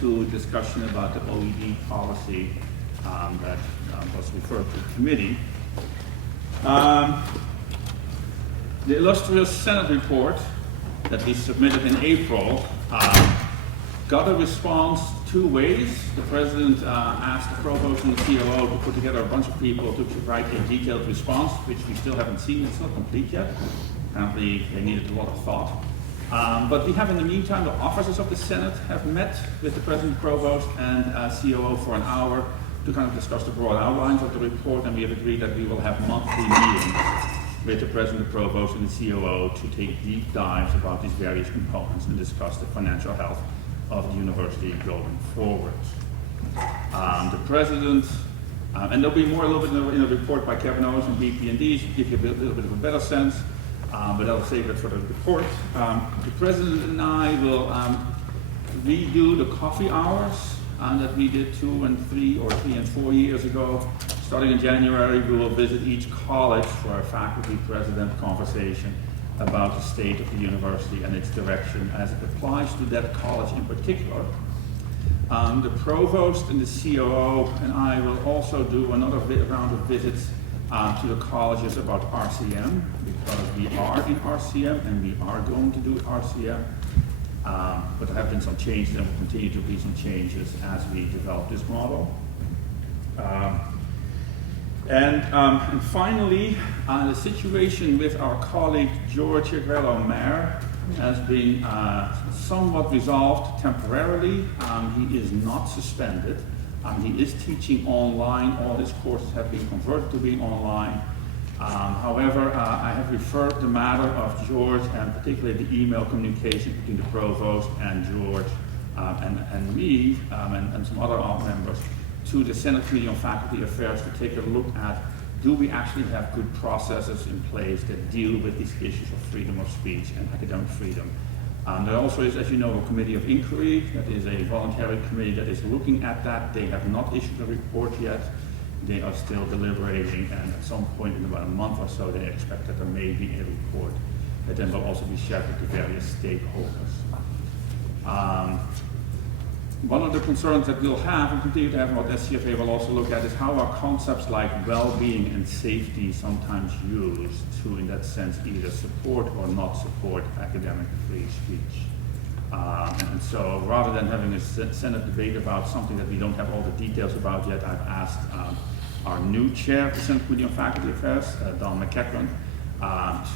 to discussion about the OED policy that was referred to committee. The illustrious Senate report that we submitted in April got a response two ways. The President asked the Provost and the COO to put together a bunch of people to write a detailed response, which we still haven't seen. It's not complete yet. Apparently, they needed a lot of thought. But we have, in the meantime, the officers of the Senate have met with the President, Provost, and COO for an hour to kind of discuss the broad outlines of the report, and we have agreed that we will have monthly meetings with the President, the Provost, and the COO to take deep dives about these various components and discuss the financial health of the university going forward. The President, and there'll be more a little bit in the report by Kevin Owens from BP&D to give you a little bit of a better sense, but I'll save it for the report. The President and I will redo the coffee hours that we did 2 and 3 or 3 and 4 years ago. Starting in January, we will visit each college for a faculty president conversation about the state of the university and its direction as it applies to that college in particular. The Provost and the COO and I will also do another round of visits to the colleges about RCM, because we are in RCM and we are going to do RCM. But there have been some changes and will continue to be some changes as we develop this model. And finally, the situation with our colleague George Agrello-Mayer has been somewhat resolved temporarily. He is not suspended. He is teaching online. All his courses have been converted to being online. However, I have referred the matter of George, and particularly the email communication between the Provost and George and me and some other members, to the Senate Committee on Faculty Affairs to take a look at, do we actually have good processes in place that deal with these issues of freedom of speech and academic freedom. There also is, as you know, a committee of inquiry that is a voluntary committee that is looking at that. They have not issued a report yet. They are still deliberating, and at some point in about a month or so, they expect that there may be a report that then will also be shared with the various stakeholders. One of the concerns that we'll have and continue to have, what SCFA will also look at, is how are concepts like well-being and safety sometimes used to, in that sense, either support or not support academic free speech. And so rather than having a Senate debate about something that we don't have all the details about yet, I've asked our new chair of the Senate Committee on Faculty Affairs, Don McEachran,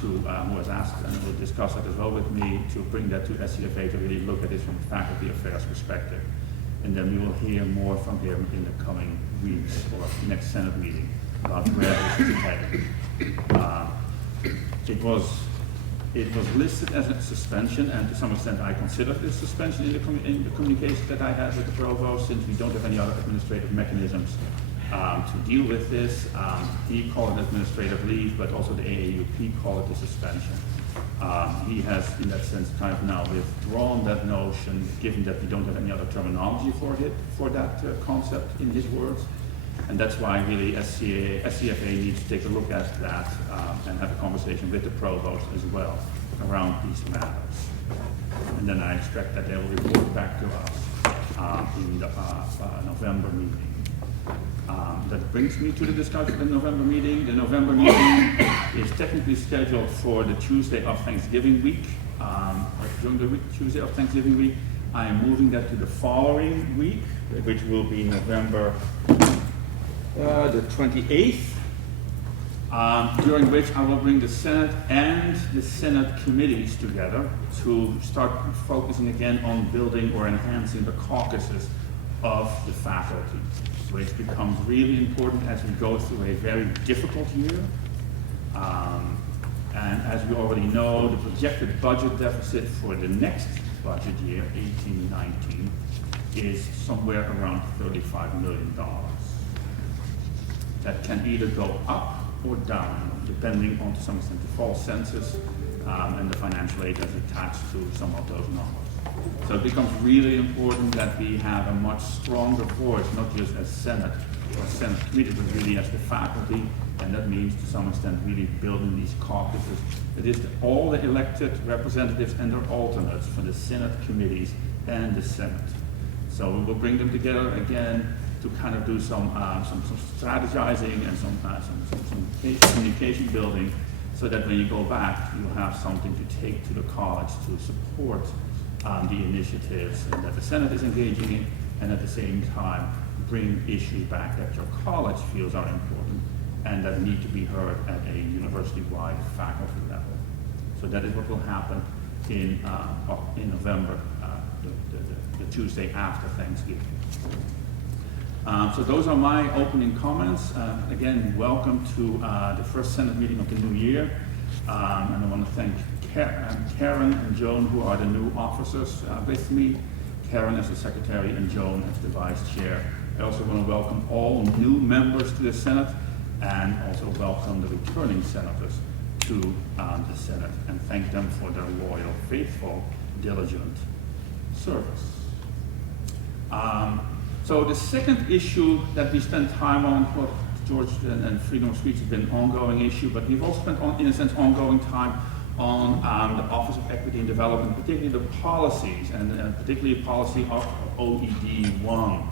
who has asked and will discuss that as well with me, to bring that to SCFA to really look at this from a faculty affairs perspective. And then we will hear more from him in the coming weeks or next Senate meeting about where this is headed. It was listed as a suspension, and to some extent I considered this suspension in the communication that I had with the Provost, since we don't have any other administrative mechanisms to deal with this. He called it administrative leave, but also the AAUP called it a suspension. He has, in that sense, kind of now withdrawn that notion, given that we don't have any other terminology for that concept in his words. And that's why really SCFA needs to take a look at that and have a conversation with the Provost as well around these matters. And then I expect that they will report back to us in the November meeting. That brings me to the discussion of the November meeting. The November meeting is technically scheduled for the Tuesday of Thanksgiving week, or during the Tuesday of Thanksgiving week. I am moving that to the following week, which will be November the 28th, during which I will bring the Senate and the Senate committees together to start focusing again on building or enhancing the caucuses of the faculty, which becomes really important as we go through a very difficult year. And as we already know, the projected budget deficit for the next budget year, 18-19, is somewhere around $35 million. That can either go up or down, depending on, to some extent, the fall census and the financial aid that's attached to some of those numbers. So it becomes really important that we have a much stronger voice, not just as Senate or Senate committee, but really as the faculty, and that means to some extent really building these caucuses. It is all the elected representatives and their alternates for the Senate committees and the Senate. So we will bring them together again to kind of do some strategizing and some communication building, so that when you go back, you have something to take to the college to support the initiatives and that the Senate is engaging in, and at the same time bring issues back that your college feels are important and that need to be heard at a university-wide faculty level. So that is what will happen in November, the Tuesday after Thanksgiving. So those are my opening comments. Again, welcome to the first Senate meeting of the new year. And I want to thank Karen and Joan, who are the new officers with me. Karen as the secretary and Joan as the vice chair. I also want to welcome all new members to the Senate, and also welcome the returning senators to the Senate, and thank them for their loyal, faithful, diligent service. So the second issue that we spent time on, well, George and freedom of speech has been an ongoing issue, but we've also spent, in a sense, ongoing time on the Office of Equity and Development, particularly the policies, and particularly policy of OED 1.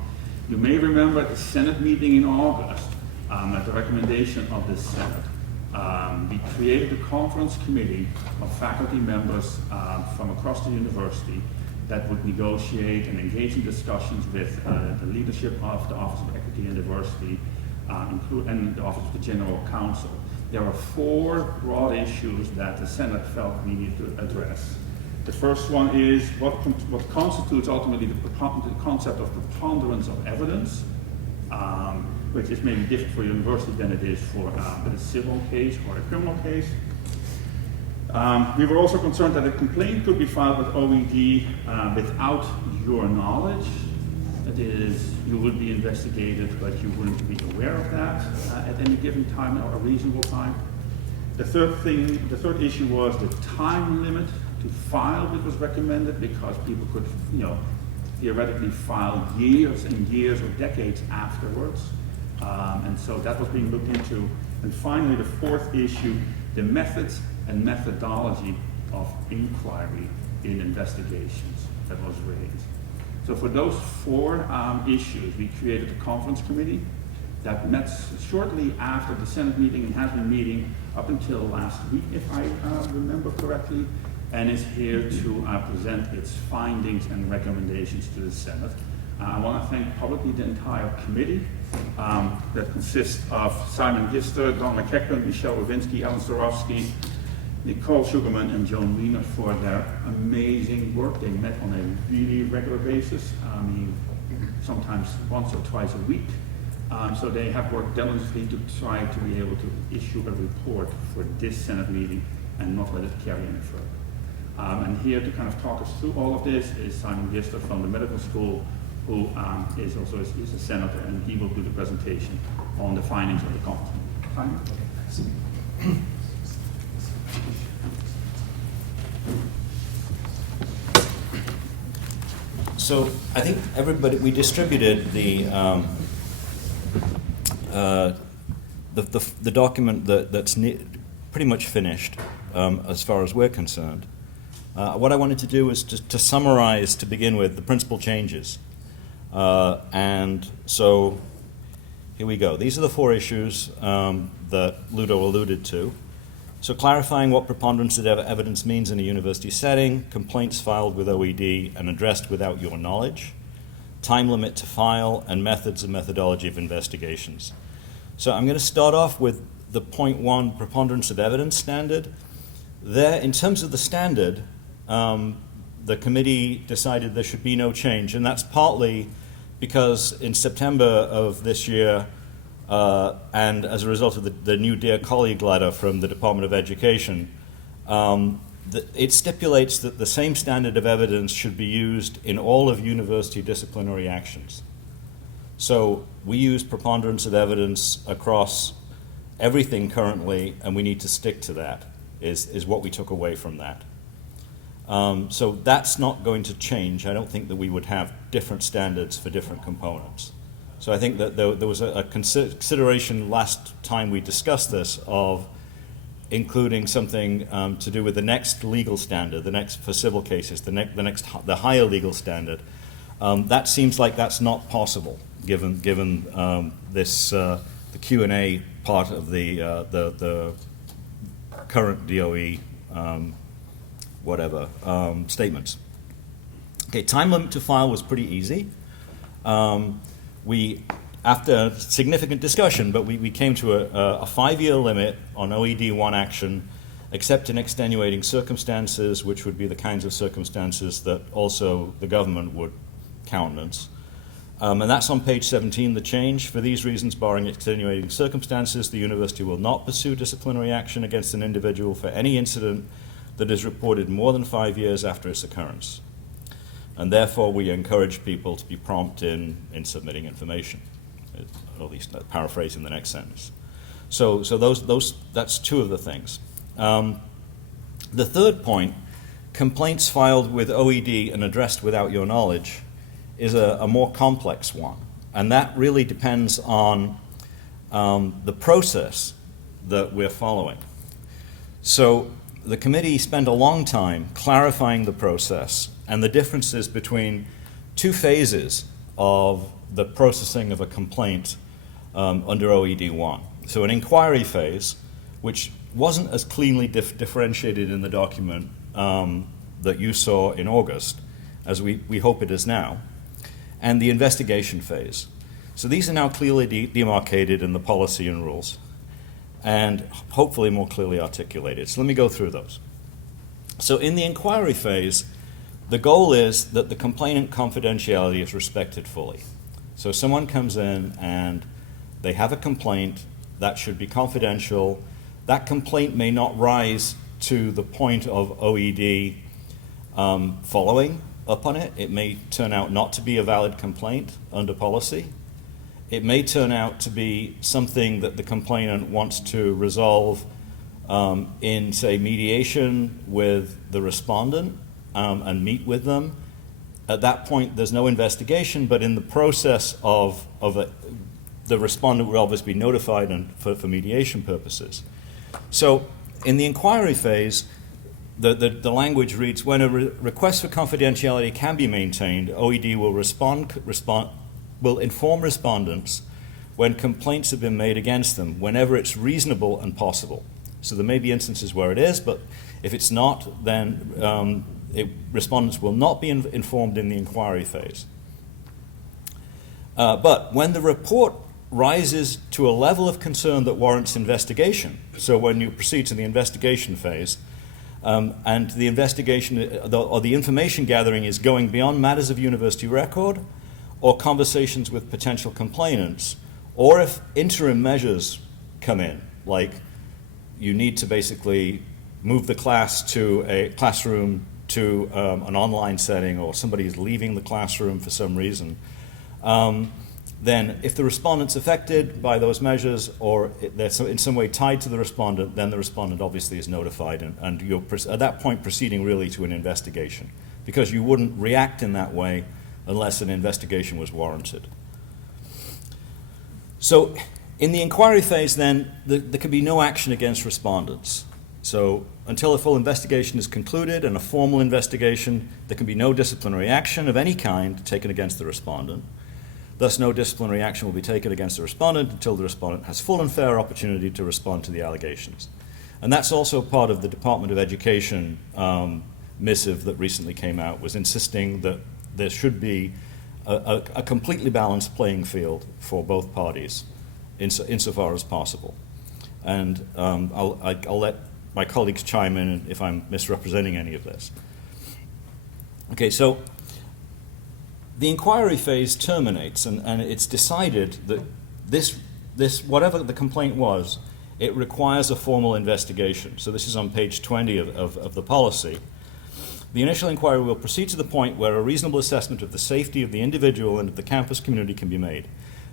You may remember at the Senate meeting in August, at the recommendation of the Senate, we created a conference committee of faculty members from across the university that would negotiate and engage in discussions with the leadership of the Office of Equity and Diversity, and the Office of the General Counsel. There are 4 broad issues that the Senate felt we needed to address. The first one is what constitutes ultimately the concept of preponderance of evidence, which is maybe different for a university than it is for a civil case or a criminal case. We were also concerned that a complaint could be filed with OED without your knowledge. That is, you would be investigated, but you wouldn't be aware of that at any given time or a reasonable time. The third issue was the time limit to file, which was recommended, because people could, theoretically file years and years or decades afterwards. And so that was being looked into. And finally, the fourth issue, the methods and methodology of inquiry in investigations that was raised. So for those 4 issues, we created a conference committee that met shortly after the Senate meeting and has been meeting up until last week, if I remember correctly, and is here to present its findings and recommendations to the Senate. I want to thank publicly the entire committee that consists of Simon Gister, Don McEachran, Michelle Rowinsky, Alan Starofsky, Nicole Sugarman, and Joan Wiener for their amazing work. They met on a really regular basis, sometimes once or twice a week. So they have worked diligently to try to be able to issue a report for this Senate meeting and not let it carry any further. And here to kind of talk us through all of this is Simon Gister from the medical school, who is also a senator, and he will do the presentation on the findings of the conference. Simon? Okay, thanks. So I think we distributed the document that's pretty much finished as far as we're concerned. What I wanted to do was to summarize, to begin with, the principal changes. And so here we go. These are the 4 issues that Ludo alluded to. So clarifying what preponderance of evidence means in a university setting, complaints filed with OED and addressed without your knowledge, time limit to file, and methods and methodology of investigations. So I'm going to start off with the point 1 preponderance of evidence standard. There, in terms of the standard, the committee decided there should be no change, and that's partly because in September of this year, and as a result of the new Dear Colleague letter from the Department of Education, it stipulates that the same standard of evidence should be used in all of university disciplinary actions. So we use preponderance of evidence across everything currently, and we need to stick to that, is what we took away from that. So that's not going to change. I don't think that we would have different standards for different components. So I think that there was a consideration last time we discussed this of including something to do with the next legal standard, the next for civil cases, the higher legal standard, That seems like that's not possible, given the Q&A part of the current DOE statements. Okay, time limit to file was pretty easy. After significant discussion, but we came to a 5-year limit on OED1 action, except in extenuating circumstances, which would be the kinds of circumstances that also the government would countenance. And that's on page 17, the change. For these reasons, barring extenuating circumstances, the university will not pursue disciplinary action against an individual for any incident that is reported more than 5 years after its occurrence. And therefore, we encourage people to be prompt in submitting information, or at least paraphrasing the next sentence. So that's two of the things. The third point, complaints filed with OED and addressed without your knowledge, is a more complex one. And that really depends on the process that we're following. So the committee spent a long time clarifying the process and the differences between two phases of the processing of a complaint under OED1. So an inquiry phase, which wasn't as cleanly differentiated in the document that you saw in August, as we hope it is now, and the investigation phase. So these are now clearly demarcated in the policy and rules, and hopefully more clearly articulated. So let me go through those. So in the inquiry phase, the goal is that the complainant confidentiality is respected fully. So someone comes in and they have a complaint that should be confidential. That complaint may not rise to the point of OED following up on it. It may turn out not to be a valid complaint under policy. It may turn out to be something that the complainant wants to resolve in, say, mediation with the respondent and meet with them. At that point, there's no investigation, but in the process of it, the respondent will obviously be notified for mediation purposes. So in the inquiry phase, the language reads, when a request for confidentiality can be maintained, OED will inform respondents when complaints have been made against them, whenever it's reasonable and possible. So there may be instances where it is, but if it's not, then respondents will not be informed in the inquiry phase. But when the report rises to a level of concern that warrants investigation, so when you proceed to the investigation phase, and the investigation or the information gathering is going beyond matters of university record or conversations with potential complainants, or if interim measures come in, like you need to basically move the class to a classroom to an online setting, or somebody is leaving the classroom for some reason, then if the respondent's affected by those measures or they're in some way tied to the respondent, then the respondent obviously is notified, and you're at that point proceeding really to an investigation, because you wouldn't react in that way unless an investigation was warranted. So in the inquiry phase then, there can be no action against respondents. So until a full investigation is concluded and a formal investigation, there can be no disciplinary action of any kind taken against the respondent. Thus, no disciplinary action will be taken against the respondent until the respondent has full and fair opportunity to respond to the allegations. And that's also part of the Department of Education missive that recently came out, was insisting that there should be a completely balanced playing field for both parties insofar as possible. And I'll let my colleagues chime in if I'm misrepresenting any of this. Okay, so the inquiry phase terminates, and it's decided that this whatever the complaint was, it requires a formal investigation. So this is on page 20 of the policy. The initial inquiry will proceed to the point where a reasonable assessment of the safety of the individual and of the campus community can be made.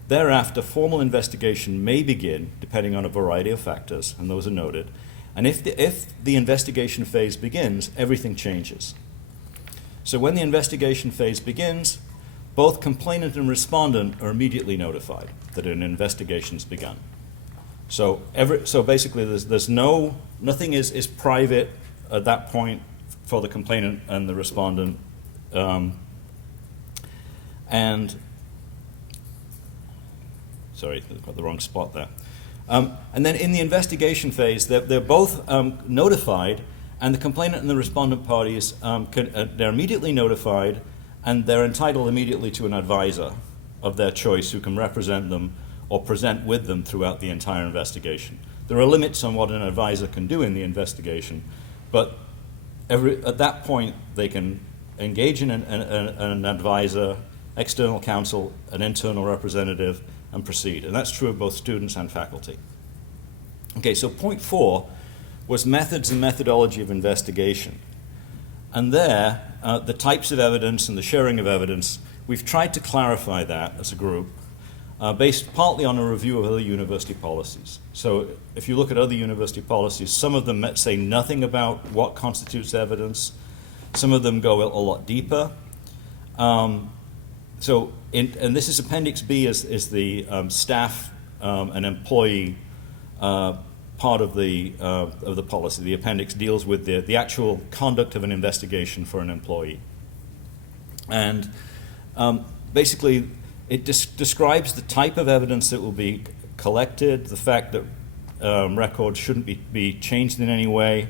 Thereafter, formal investigation may begin, depending on a variety of factors, and those are noted. And if the investigation phase begins, everything changes. So when the investigation phase begins, both complainant and respondent are immediately notified that an investigation's begun. So basically, there's nothing is private at that point for the complainant and the respondent. And sorry, I've got the wrong spot there. And then in the investigation phase, they're both notified, and the complainant and the respondent parties, they're immediately notified, and they're entitled immediately to an advisor of their choice who can represent them or present with them throughout the entire investigation. There are limits on what an advisor can do in the investigation, but at that point they can engage in an advisor, external counsel, an internal representative, and proceed. And that's true of both students and faculty. Okay, so point 4 was methods and methodology of investigation. And there, the types of evidence and the sharing of evidence, we've tried to clarify that as a group, based partly on a review of other university policies. So if you look at other university policies, some of them say nothing about what constitutes evidence. Some of them go a lot deeper. And this is Appendix B is the staff and employee part of the policy. The appendix deals with the actual conduct of an investigation for an employee. And basically, it describes the type of evidence that will be collected, the fact that records shouldn't be changed in any way.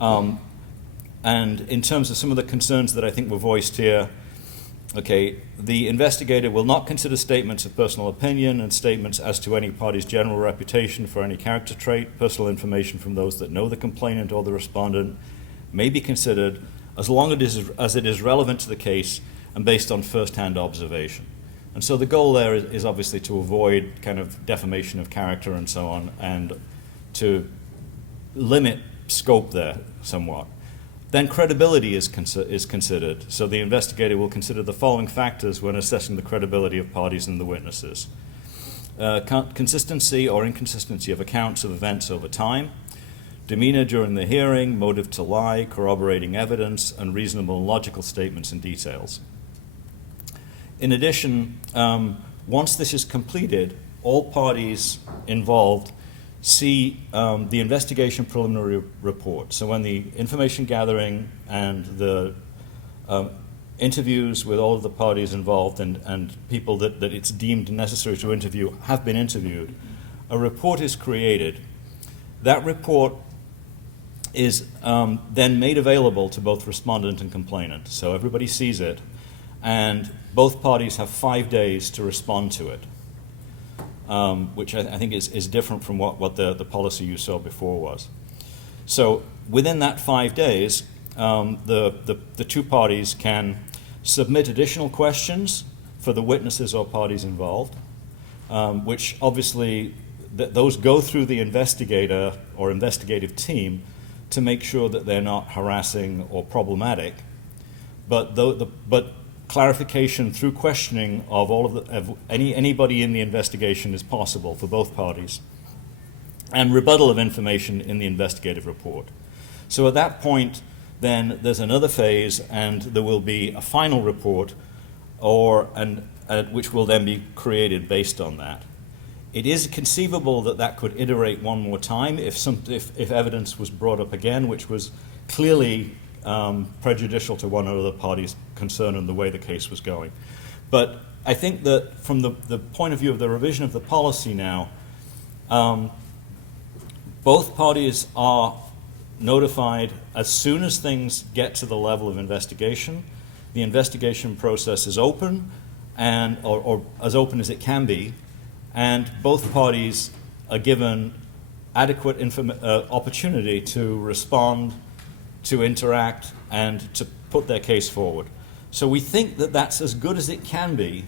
And in terms of some of the concerns that I think were voiced here, okay, the investigator will not consider statements of personal opinion and statements as to any party's general reputation for any character trait. Personal information from those that know the complainant or the respondent may be considered as long as it is relevant to the case and based on first-hand observation. And so the goal there is obviously to avoid kind of defamation of character and so on, and to limit scope there somewhat. Then credibility is considered. So the investigator will consider the following factors when assessing the credibility of parties and the witnesses. Consistency or inconsistency of accounts of events over time, demeanor during the hearing, motive to lie, corroborating evidence, and reasonable and logical statements and details. In addition, once this is completed, all parties involved see the investigation preliminary report. So when the information gathering and the interviews with all of the parties involved and people that it's deemed necessary to interview have been interviewed, a report is created. That report is then made available to both respondent and complainant. So everybody sees it, and both parties have 5 days to respond to it. Which I think is different from what the policy you saw before was. So within that 5 days, the two parties can submit additional questions for the witnesses or parties involved, which obviously those go through the investigator or investigative team to make sure that they're not harassing or problematic. But clarification through questioning of anybody in the investigation is possible for both parties, and rebuttal of information in the investigative report. So at that point, then there's another phase, and there will be a final report, which will then be created based on that. It is conceivable that could iterate one more time if evidence was brought up again, which was clearly prejudicial to one or other party's concern and the way the case was going. But I think that from the point of view of the revision of the policy now, both parties are notified as soon as things get to the level of investigation. The investigation process is open, or as open as it can be, and both parties are given adequate opportunity to respond, to interact, and to put their case forward. So we think that that's as good as it can be,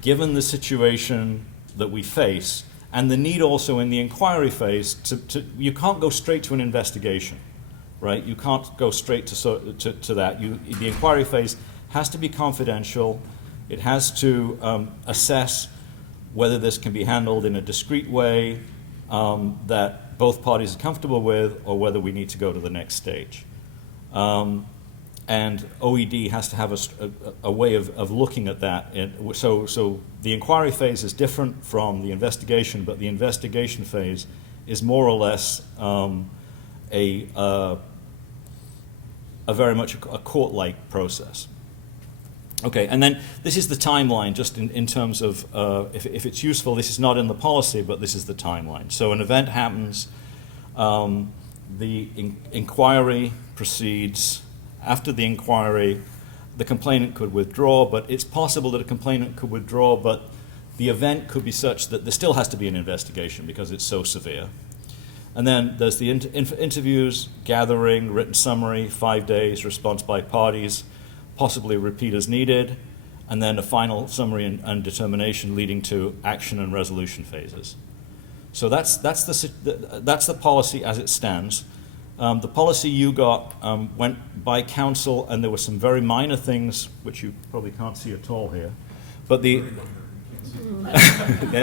given the situation that we face, and the need also in the inquiry phase you can't go straight to an investigation, right? You can't go straight to that. The inquiry phase has to be confidential. It has to assess whether this can be handled in a discreet way that both parties are comfortable with, or whether we need to go to the next stage. And OED has to have a way of looking at that. So the inquiry phase is different from the investigation, but the investigation phase is more or less a very much a court-like process. Okay, and then this is the timeline, just in terms of, if it's useful, this is not in the policy, but this is the timeline. So an event happens, the inquiry proceeds. After the inquiry, the complainant could withdraw, but it's possible that a complainant could withdraw, but the event could be such that there still has to be an investigation because it's so severe. And then there's the interviews, gathering, written summary, 5 days, response by parties, possibly repeat as needed, and then a final summary and determination leading to action and resolution phases. So that's the policy as it stands. The policy you got went by council, and there were some very minor things which you probably can't see at all here, but they're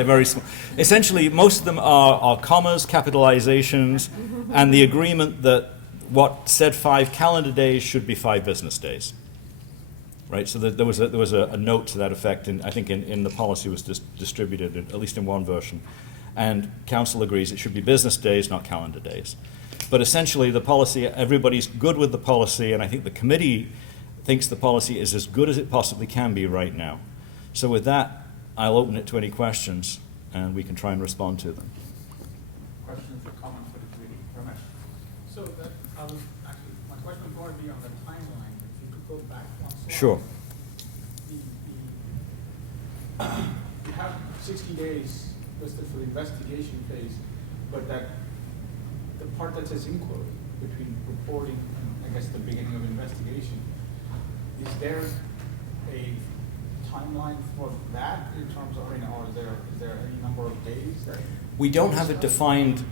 very small. Essentially, most of them are commas, capitalizations, and the agreement that what said 5 calendar days should be 5 business days. Right, so there was a note to that effect, and I think in the policy was distributed, at least in one version. And council agrees it should be business days, not calendar days. But essentially, the policy, everybody's good with the policy, and I think the committee thinks the policy is as good as it possibly can be right now. So with that, I'll open it to any questions, and we can try and respond to them. Questions or comments for the committee? Ramesh? So that, actually, my question was going to be on the timeline. If you could go back one slide. Sure. You have 60 days listed for the investigation phase, but that the part that says inquiry between reporting and I guess the beginning of investigation, is there a timeline for that in terms of, or is there any number of days that? We don't have a defined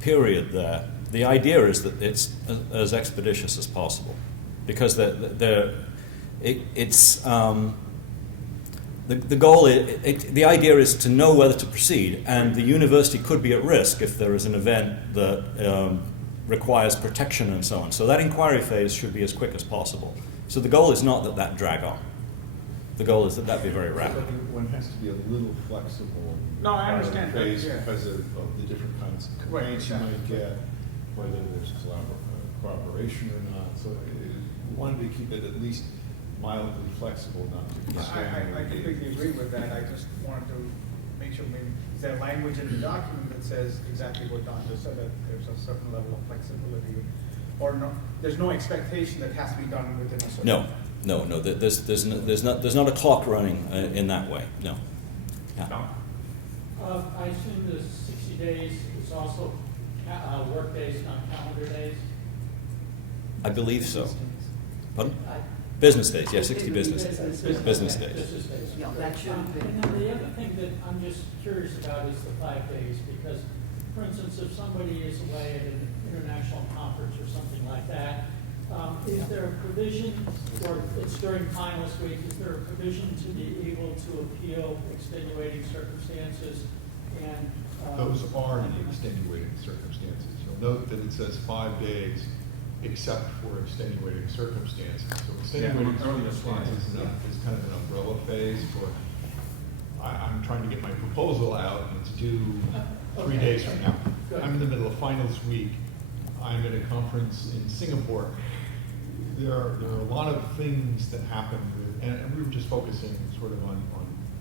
period there. The idea is that it's as expeditious as possible, because the goal is, the idea is to know whether to proceed, and the university could be at risk if there is an event that requires protection and so on. So that inquiry phase should be as quick as possible. So the goal is not that drag on. The goal is that be very rapid. One has to be a little flexible. No, I understand that, Phase yeah. because of the different kinds of complaints you might get, whether there's cooperation or not. So we wanted to keep it at least mildly flexible, not to be I completely agree with that. I just wanted to make sure, maybe, is there language in the document that says exactly what Don just said, that there's a certain level of flexibility? Or no, there's no expectation that has to be done within a certain No. There's not a clock running in that way. No. Yeah. I assume the 60 days is also work days, not calendar days? I believe so. Pardon? I- Business days, yeah, 60 business days. Business days. Business days. Yeah, that should be. And then the other thing that I'm just curious about is the 5 days, because, for instance, if somebody is away at an international conference or something like that, is there a provision, or it's during finals week, is there a provision to be able to appeal extenuating circumstances? And Those are the extenuating circumstances. You'll note that it says 5 days except for extenuating circumstances. So extenuating circumstances is kind of an umbrella phase for, I'm trying to get my proposal out and it's due 3 days from now. Good. I'm in the middle of finals week. I'm at a conference in Singapore. There are a lot of things that happen, and we were just focusing sort of on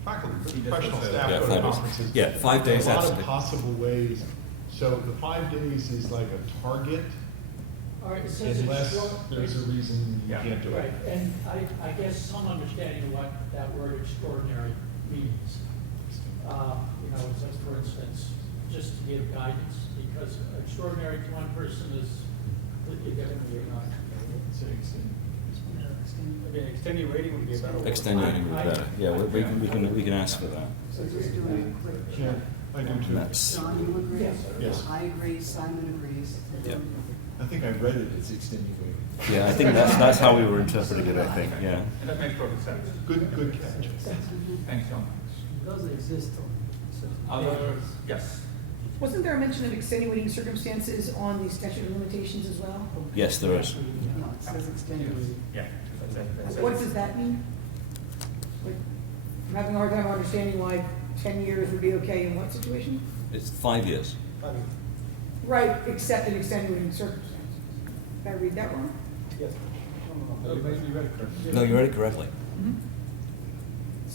faculty, professional staff Yeah, go 5 to days. conferences. Yeah, 5 days, There are a lot that's of possible ways. So the 5 days is like a target, all right, it says unless extra- there's a reason you Yeah. can't do it. Right, and I guess some understanding of what that word extraordinary means. So for instance, just to give guidance, because extraordinary to one person is, Again, extenuating would be a better word. Extenuating would be better. Yeah, we can ask for that. So just doing a quick Yeah, check. I do too. That's, John, you agree? Yes. I agree, Simon agrees. Yeah. I think I read it, it's extenuating. yeah, I think that's how we were interpreting it, I think, yeah. And that makes perfect sense. Good catch. Thanks, John. Does exist. Others? Yes. Wasn't there a mention of extenuating circumstances on the statute of limitations as well? Yes, there is. No, it says extenuating. Yeah. What does that mean? Like, I'm having a hard time understanding why 10 years would be okay in what situation? It's 5 years. Right, except in extenuating circumstances. Did I read that wrong? Yes. No, you read it correctly. No, you read it correctly.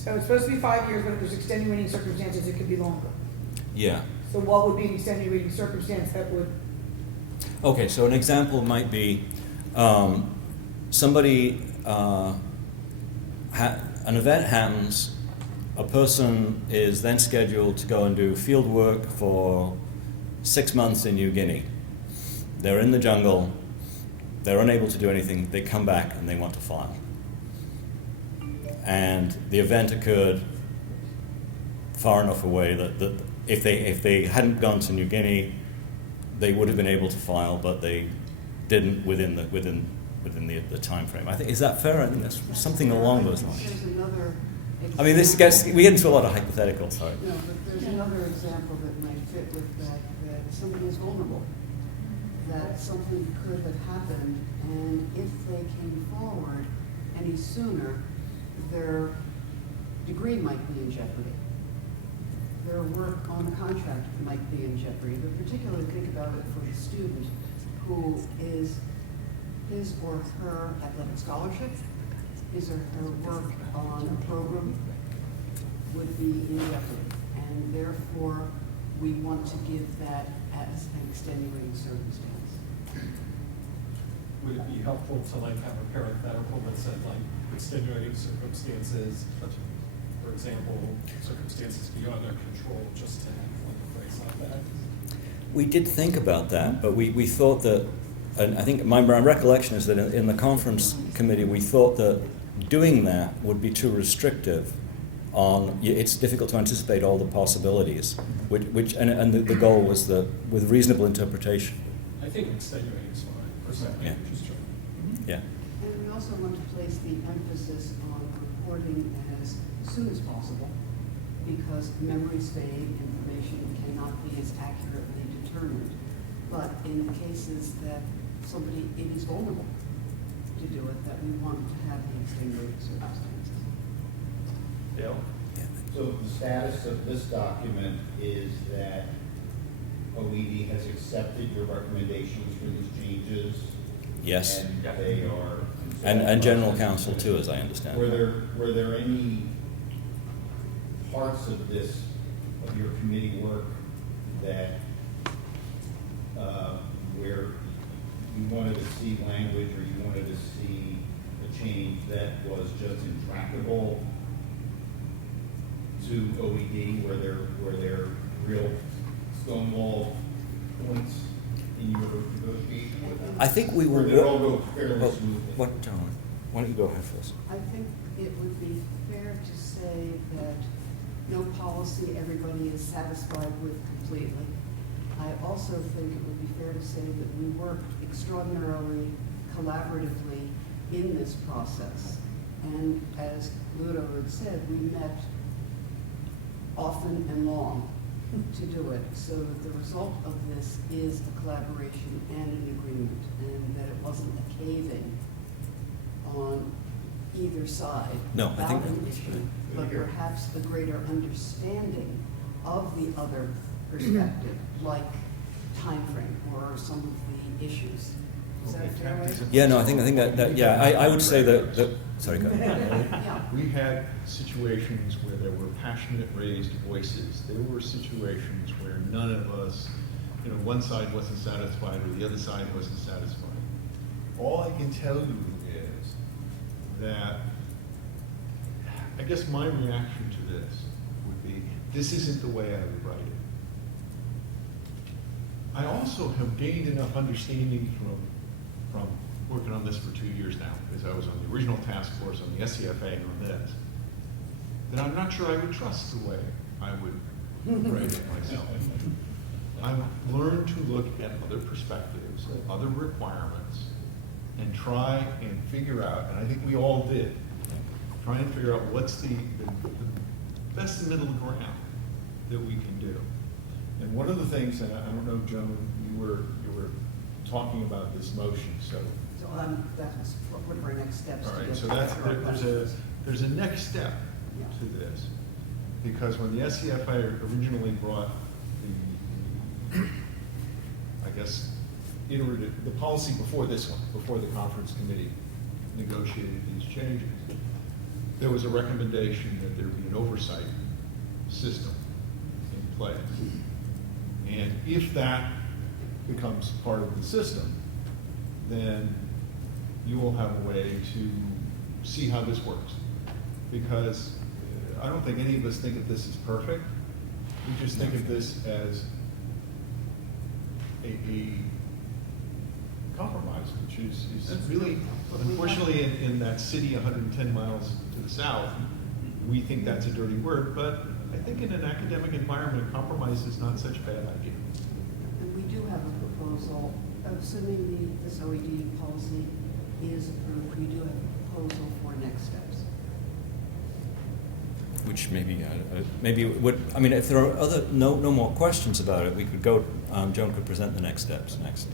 So it's supposed to be 5 years, but if there's extenuating circumstances, it could be longer. Yeah. So what would be an extenuating circumstance that would, Okay, so an example might be somebody, an event happens, a person is then scheduled to go and do field work for 6 months in New Guinea. They're in the jungle, they're unable to do anything, they come back and they want to file. And the event occurred far enough away that if they hadn't gone to New Guinea, they would have been able to file, but they didn't within the time frame. I think, is that fair? I think that's something along those lines. There's another I mean, we get into a lot of hypotheticals. Sorry. No, but there's another example that might fit with that somebody is vulnerable, that something could have happened, and if they came forward any sooner, their degree might be in jeopardy. Their work on the contract might be in jeopardy, but particularly think about it for the student who is his or her athletic scholarship, his or her work on a program would be in jeopardy. And therefore, we want to give that as an extenuating circumstance. Would it be helpful to like have a parenthetical that said like extenuating circumstances, for example, circumstances beyond our control, just to have like a phrase like that? We did think about that, but we thought that, and I think my recollection is that in the conference committee, we thought that doing that would be too restrictive. It's difficult to anticipate all the possibilities, and the goal was that with reasonable interpretation. I think extenuating is fine, personally. Yeah. Just trying. Yeah. And we also want to place the emphasis on reporting as soon as possible, because memories fade, information cannot be as accurately determined. But in cases that somebody, it is vulnerable to do it, that we want to have the extenuating circumstances. Bill? So the status of this document is that OED has accepted your recommendations for these changes? Yes. And they are... And general counsel too, as I understand. Were there any parts of this, of your committee work, that where you wanted to see language or you wanted to see a change that was just intractable to OED? Were there real stonewall points in your negotiation with them? I think we will. Or did it all go fairly Oh, smoothly? what, John? Why don't you go ahead first? I think it would be fair to say that no policy everybody is satisfied with completely. I also think it would be fair to say that we worked extraordinarily collaboratively in this process. And as Ludo had said, we met often and long to do it. So that the result of this is a collaboration and an agreement, and that it wasn't a caving on either side No, I about think an that's issue, right. but perhaps a greater understanding of the other perspective, like time frame or some of the issues. Is that a fair way? Yeah, no, I think that yeah, I would say that sorry, go ahead. Yeah. We had situations where there were passionate raised voices. There were situations where none of us, one side wasn't satisfied or the other side wasn't satisfied. All I can tell you is that I guess my reaction to this would be, this isn't the way I would write it. I also have gained enough understanding from working on this for 2 years now, because I was on the original task force on the SCFA and on this, that I'm not sure I would trust the way I would write it myself. I've learned to look at other perspectives, other requirements, and try and figure out, and I think we all did, try and figure out what's the best middle ground that we can do. And one of the things, and I don't know, Joan, you were talking about this motion, so. So that's what our next steps. All to right, get so back. there's a next step Yeah. to this. Because when the SCFA originally brought the I guess, The policy before this one, before the conference committee negotiated these changes, there was a recommendation that there be an oversight system in place. And if that becomes part of the system, then you will have a way to see how this works. Because I don't think any of us think of this as perfect. We just think of this as a compromise, which is really, unfortunately, in that city 110 miles to the south, we think that's a dirty word, but I think in an academic environment, compromise is not such a bad idea. And we do have a proposal, assuming this OED policy is approved, we do have a proposal for next steps. Which maybe would, I mean, if there are no more questions about it, we could go, Joan could present the next steps next.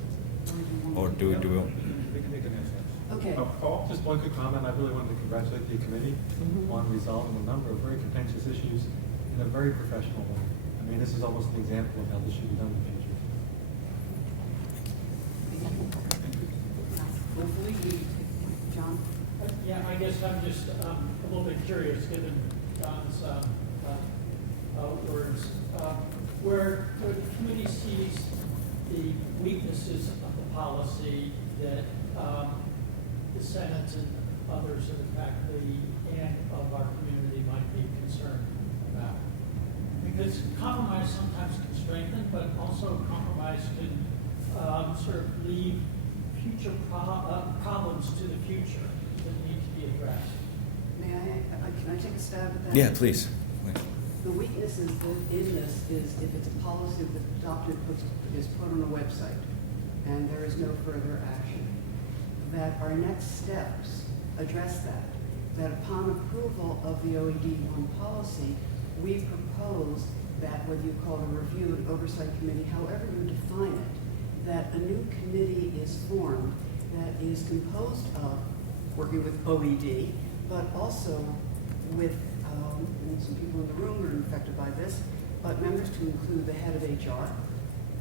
Or do we? We can make the next steps. Okay. Paul, just one quick comment. I really wanted to congratulate the committee on resolving a number of very contentious issues in a very professional way. I mean, this is almost an example of how this should be done in the future. Hopefully, John? Yeah, I guess I'm just a little bit curious, given John's words, where the committee sees the weaknesses of the policy that the Senate and others of the faculty and of our community might be concerned about. Because compromise sometimes can strengthen, but also compromise can sort of leave future problems to the future that need to be addressed. May can I take a stab at that? Yeah, please. The weaknesses in this is if it's a policy that the doctor is put on a website and there is no further action, that our next steps address that. That upon approval of the OED1 policy, we propose that whether you call it a review, an oversight committee, however you define it, that a new committee is formed that is composed of working with OED, but also with some people in the room are affected by this, but members to include the head of HR,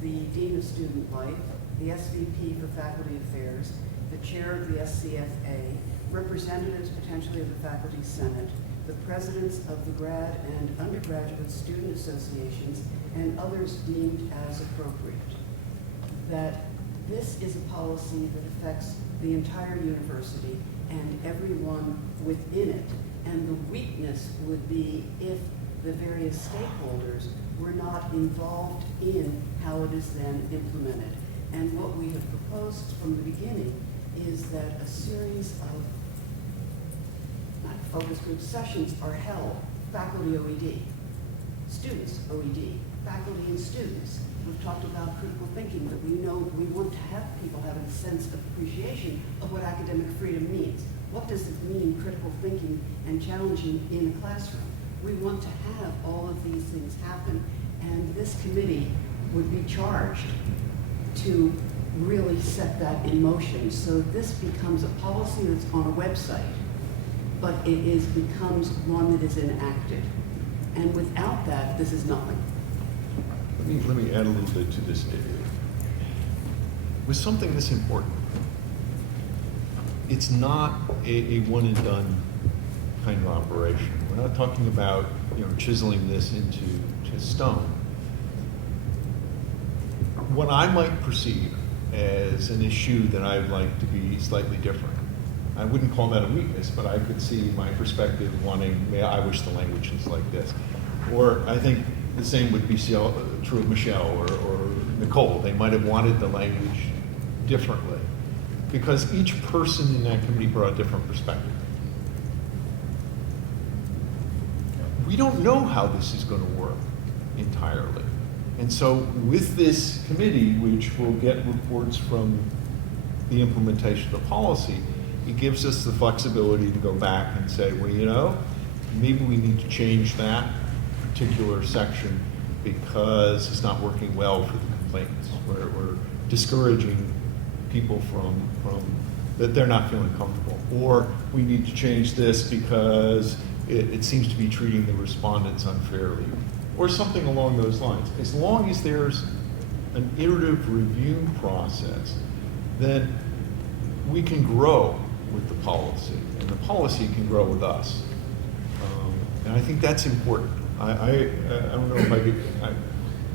the Dean of Student Life, the SVP for Faculty Affairs, the chair of the SCFA, representatives potentially of the Faculty Senate, the presidents of the grad and undergraduate student associations, and others deemed as appropriate. That this is a policy that affects the entire university and everyone within it. And the weakness would be if the various stakeholders were not involved in how it is then implemented. And what we have proposed from the beginning is that a series of focus group sessions are held, faculty OED, students OED, faculty and students. We've talked about critical thinking, but we know we want to have people have a sense of appreciation of what academic freedom means. What does it mean, critical thinking and challenging in a classroom? We want to have all of these things happen, and this committee would be charged to really set that in motion. So this becomes a policy that's on a website, but it becomes one that is enacted. And without that, this is nothing. Let me add a little bit to this. With something this important, it's not a one and done kind of operation. We're not talking about chiseling this into stone. What I might perceive as an issue that I'd like to be slightly different, I wouldn't call that a weakness, but I could see my perspective wanting, I wish the language was like this. Or I think the same would be true of Michelle or Nicole. They might have wanted the language differently because each person in that committee brought a different perspective. We don't know how this is going to work entirely. And so with this committee, which will get reports from the implementation of the policy, it gives us the flexibility to go back and say, well, maybe we need to change that particular section because it's not working well for the complainants. We're discouraging people from that they're not feeling comfortable. Or we need to change this because it seems to be treating the respondents unfairly. Or something along those lines. As long as there's an iterative review process, then we can grow with the policy, and the policy can grow with us. And I think that's important. I don't know if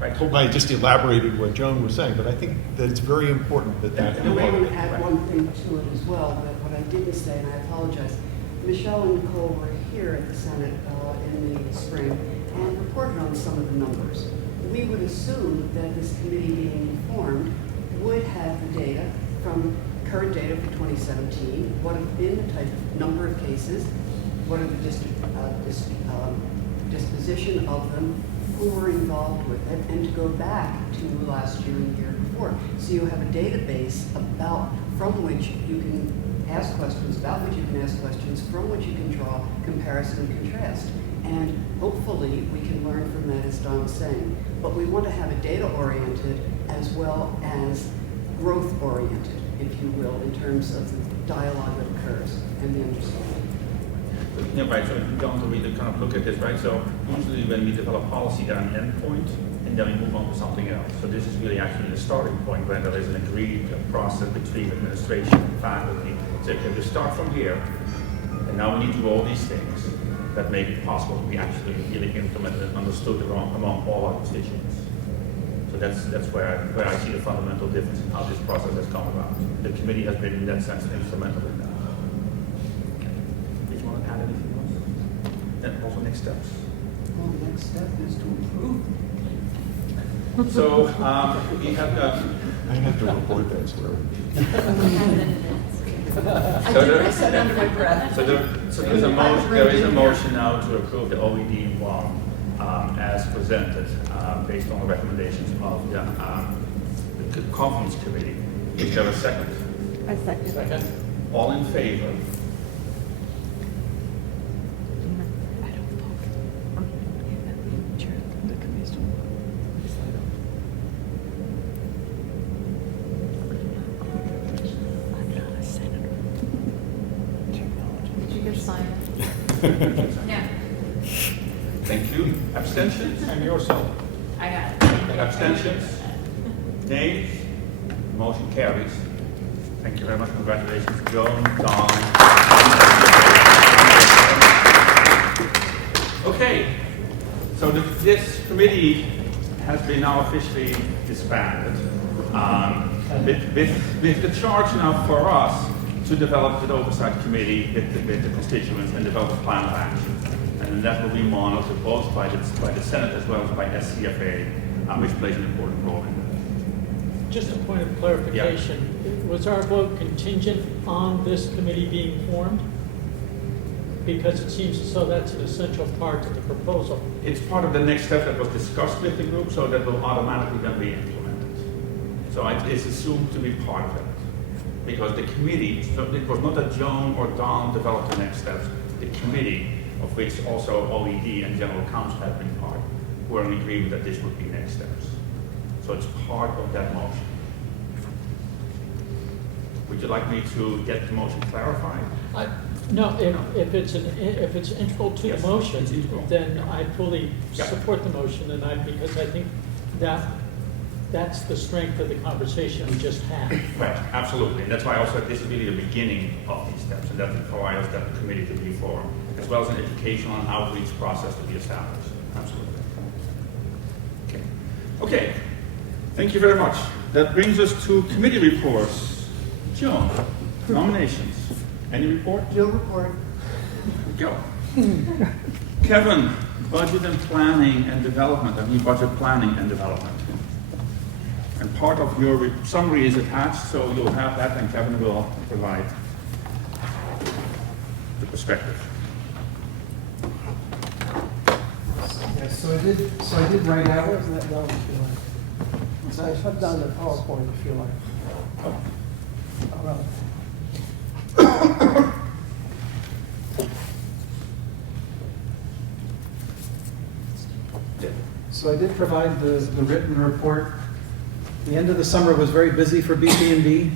I hope I just elaborated what Joan was saying, but I think that it's very important that that. And I want to add one thing to it as well, that what I didn't say, and I apologize, Michelle and Nicole were here at the Senate in the spring and reported on some of the numbers. We would assume that this committee being formed would have the data from current data for 2017, what have been the type of number of cases, what are the disposition of them, who were involved with it, and to go back to last year and the year before. So you have a database from which you can ask questions, about which you can ask questions, from which you can draw comparison and contrast. And hopefully we can learn from that, as Don's saying. But we want to have it data-oriented as well as growth-oriented, if you will, in terms of the dialogue that occurs and the understanding. Yeah, right, so if you're going to really kind of look at this, right, so usually when we develop policy, there an end point, and then we move on to something else. So this is really actually the starting point when there is an agreed process between administration and faculty. So okay, we start from here, and now we need to do all these things that make it possible to be actually really implemented and understood among all our constituents. So that's where I see the fundamental difference in how this process has come about. The committee has been, in that sense, instrumental in that. Add anything else? And also next steps. Well, the next step is to approve. So we have I have to report that, swear. I said under my breath. So there is a motion now to approve the OED 1 as presented based on the recommendations of the conference committee. Is there a second? I second. All in favor? Yeah. Thank you. Abstentions? And yourself. I got it. Abstentions? Nays? Motion carries. Thank you very much. Congratulations, Joan, Don. Okay, so this committee has been now officially disbanded. With the charge now for us to develop the oversight committee with the constituents and develop a plan of action. And that will be monitored both by the Senate as well as by SCFA, which plays an important role in that. Just a point of clarification, was our vote contingent on this committee being formed? Because it seems as though that's an essential part of the proposal. It's part of the next step that was discussed with the group, so that will automatically then be implemented. So it's assumed to be part of that. Because the committee, so it was not that Joan or Don developed the next steps, the committee, of which also OED and General Counsel have been part, were in agreement that this would be next steps. So it's part of that motion. Would you like me to get the motion clarified? No, if it's integral to Yes, the motion, it's integral. then I fully Yeah. support the motion, because I think that's the strength of the conversation we just had. Right, absolutely. And that's why I also said this is really the beginning of these steps, and that requires that the committee to be formed, as well as an educational and outreach process to be established. Absolutely. Okay. Thank you very much. That brings us to committee reports. Joan, nominations. Any report? Jill report. Go. Kevin, budget and planning and development. I mean budget planning and development. And part of your summary is attached, so you'll have that, and Kevin will provide the perspective. Yes, so I did write out. Where's that down if you like? So I shut down the PowerPoint if you like. Oh, well. So I did provide the written report. The end of the summer was very busy for BB&D.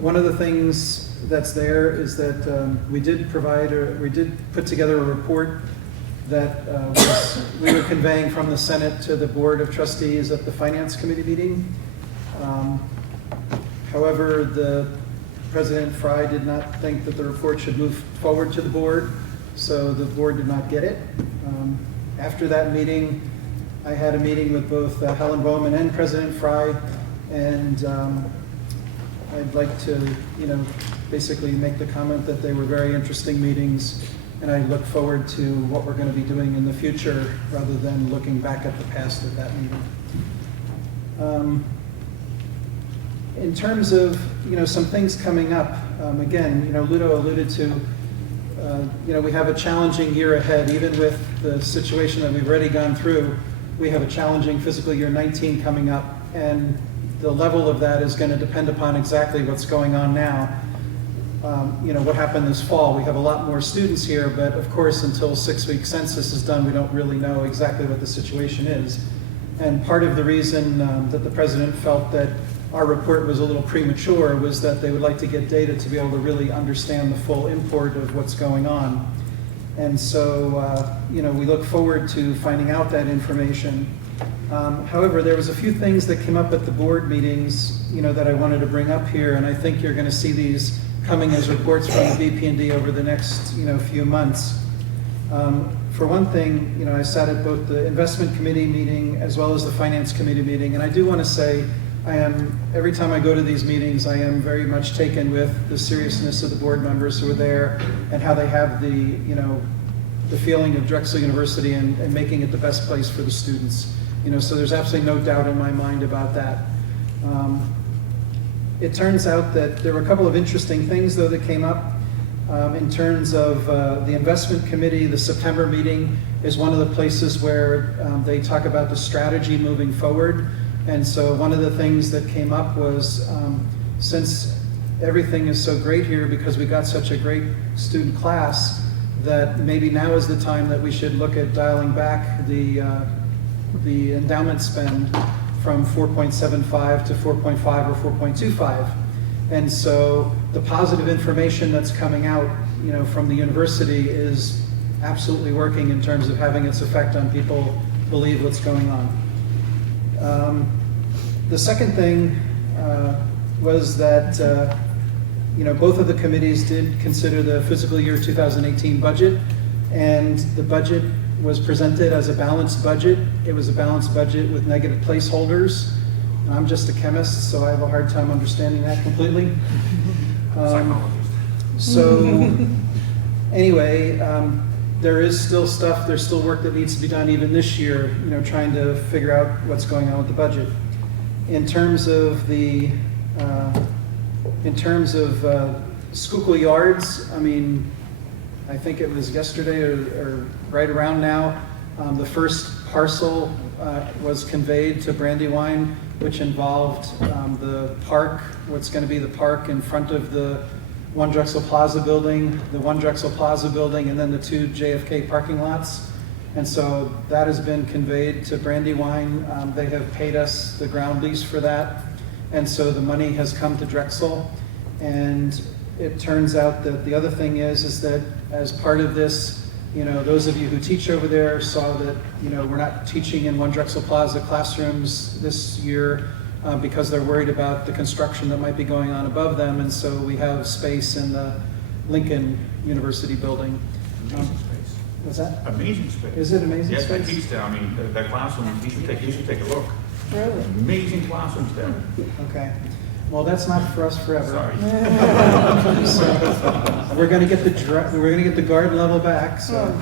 One of the things that's there is that we did put together a report that we were conveying from the Senate to the Board of Trustees at the Finance Committee meeting. However, the President Fry did not think that the report should move forward to the board, so the board did not get it. After that meeting, I had a meeting with both Helen Bowman and President Fry, and I'd like to, basically make the comment that they were very interesting meetings, and I look forward to what we're going to be doing in the future rather than looking back at the past at that meeting. In terms of, some things coming up, again, Ludo alluded to, we have a challenging year ahead. Even with the situation that we've already gone through, we have a challenging fiscal year 19 coming up, and the level of that is going to depend upon exactly what's going on now. What happened this fall. We have a lot more students here, but of course, until 6-week census is done, we don't really know exactly what the situation is. And part of the reason that the president felt that our report was a little premature was that they would like to get data to be able to really understand the full import of what's going on. And so, we look forward to finding out that information. However, there was a few things that came up at the board meetings, that I wanted to bring up here, and I think you're going to see these coming as reports from the BP&D over the next, few months. For one thing, I sat at both the investment committee meeting as well as the finance committee meeting, and I do want to say every time I go to these meetings, I am very much taken with the seriousness of the board members who are there and how they have the feeling of Drexel University and making it the best place for the students. So there's absolutely no doubt in my mind about that. It turns out that there were a couple of interesting things, though, that came up in terms of the investment committee. The September meeting is one of the places where they talk about the strategy moving forward. And so one of the things that came up was, since everything is so great here because we got such a great student class, that maybe now is the time that we should look at dialing back the endowment spend from 4.75 to 4.5 or 4.25. And so the positive information that's coming out, from the university is absolutely working in terms of having its effect on people believe what's going on. The second thing was that both of the committees did consider the fiscal year 2018 budget, and the budget was presented as a balanced budget. It was a balanced budget with negative placeholders. I'm just a chemist, so I have a hard time understanding that completely. Anyway, there is still stuff, there's still work that needs to be done even this year, trying to figure out what's going on with the budget. In terms of the, Schuylkill Yards, I think it was yesterday or right around now, the first parcel was conveyed to Brandywine, which involved the park, what's going to be the park in front of the One Drexel Plaza building, the One Drexel Plaza building, and then the 2 JFK parking lots. And so that has been conveyed to Brandywine. They have paid us the ground lease for that. And so the money has come to Drexel. And it turns out that the other thing is that as part of this, those of you who teach over there saw that, we're not teaching in One Drexel Plaza classrooms this year because they're worried about the construction that might be going on above them. And so we have space in the Lincoln University building. What's that? Amazing space. Is it amazing yes, space? Yes, the classroom, you should take a look. Really? Amazing classrooms there. Okay. Well, that's not for us forever. Sorry. So we're going to get the garden level back. So,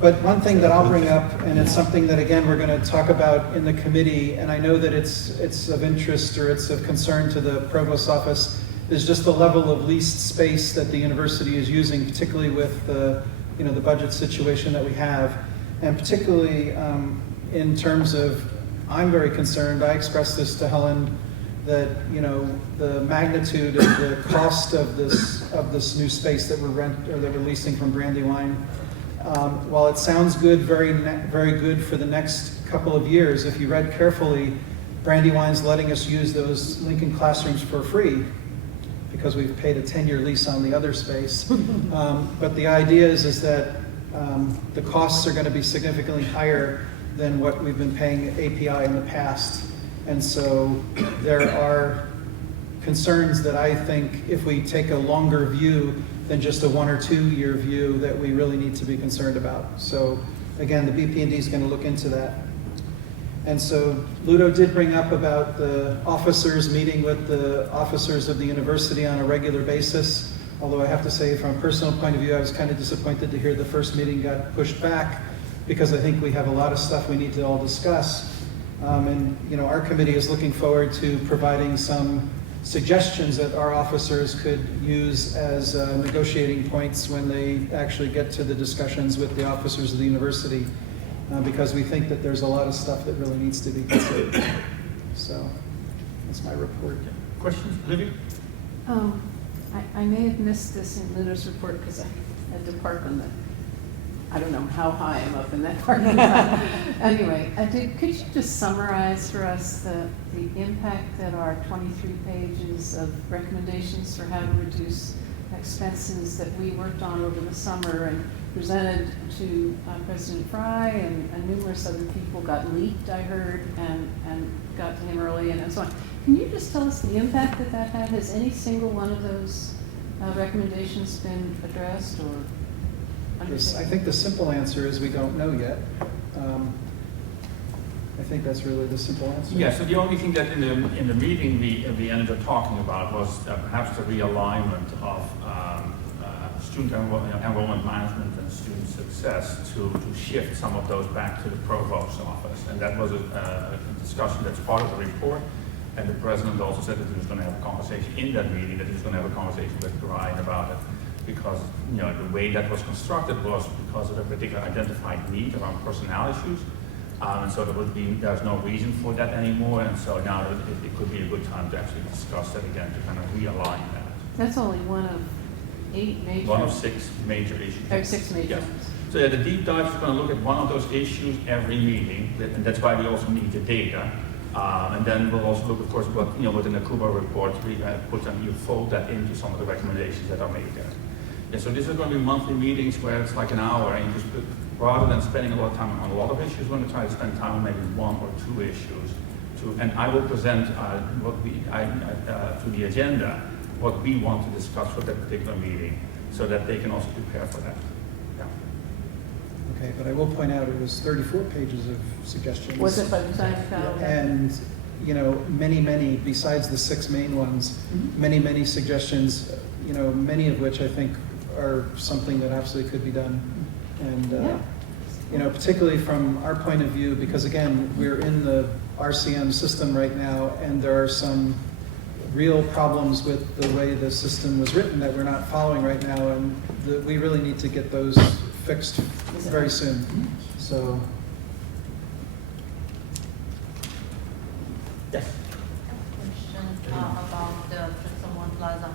but one thing that I'll bring up, and it's something that again we're going to talk about in the committee, and I know that it's of interest or it's of concern to the provost's office, is just the level of leased space that the university is using, particularly with the the budget situation that we have, and particularly in terms of. I'm very concerned, I expressed this to Helen, that the magnitude of the cost of this new space that we're leasing from Brandywine, while it sounds good, very good for the next couple of years, if you read carefully, Brandywine's letting us use those Lincoln classrooms for free because we've paid a 10-year lease on the other space. But the idea is that the costs are going to be significantly higher than what we've been paying API in the past. And so there are concerns that I think if we take a longer view than just a 1 or 2 year view that we really need to be concerned about. So again, the BP&D is going to look into that. And so Ludo did bring up about the officers meeting with the officers of the university on a regular basis. Although I have to say, from a personal point of view, I was kind of disappointed to hear the first meeting got pushed back, because I think we have a lot of stuff we need to all discuss. And our committee is looking forward to providing some suggestions that our officers could use as negotiating points when they actually get to the discussions with the officers of the university, because we think that there's a lot of stuff that really needs to be considered. So that's my report. Questions, Olivia? I may have missed this in Ludo's report because I had to park on the, I don't know how high I'm up in that parking lot. Anyway, could you just summarize for us the impact that our 23 pages of recommendations for how to reduce expenses that we worked on over the summer and presented to President Fry and numerous other people got leaked, I heard, and got to him early and so on. Can you just tell us the impact that that had? Has any single one of those recommendations been addressed or undertaken? I think the simple answer is we don't know yet. I think that's really the simple answer. Yeah, so the only thing that in the meeting we ended up talking about was perhaps the realignment of student enrollment management and student success to shift some of those back to the provost's office. And that was a discussion that's part of the report. And the president also said that he was going to have a conversation in that meeting, that he was going to have a conversation with Brian about it, because the way that was constructed was because of a particular identified need around personnel issues. And so there's no reason for that anymore, and so now it could be a good time to actually discuss that again, to kind of realign that. That's only one of 8 major... One of 6 major issues. Oh, 6 major Yes. ones. So the deep dive is going to look at one of those issues every meeting, and that's why we also need the data. And then we'll also look, of course, what within the Kuba report, we you fold that into some of the recommendations that are made there. Yeah, so these are going to be monthly meetings where it's like an hour, and you just rather than spending a lot of time on a lot of issues, we're going to try to spend time on maybe 1 or 2 issues. And I will present to the agenda what we want to discuss for that particular meeting, so that they can also prepare for that. Yeah. Okay, but I will point out it was 34 pages of suggestions. Was it by the time you found out? And, many, besides the 6 main ones, many suggestions, many of which I think are something that absolutely could be done. And, particularly from our point of view, because again, we're in the RCM system right now, and there are some real problems with the way the system was written that we're not following right now, and we really need to get those fixed very soon. So. Yes. Question about the Drexel Plaza.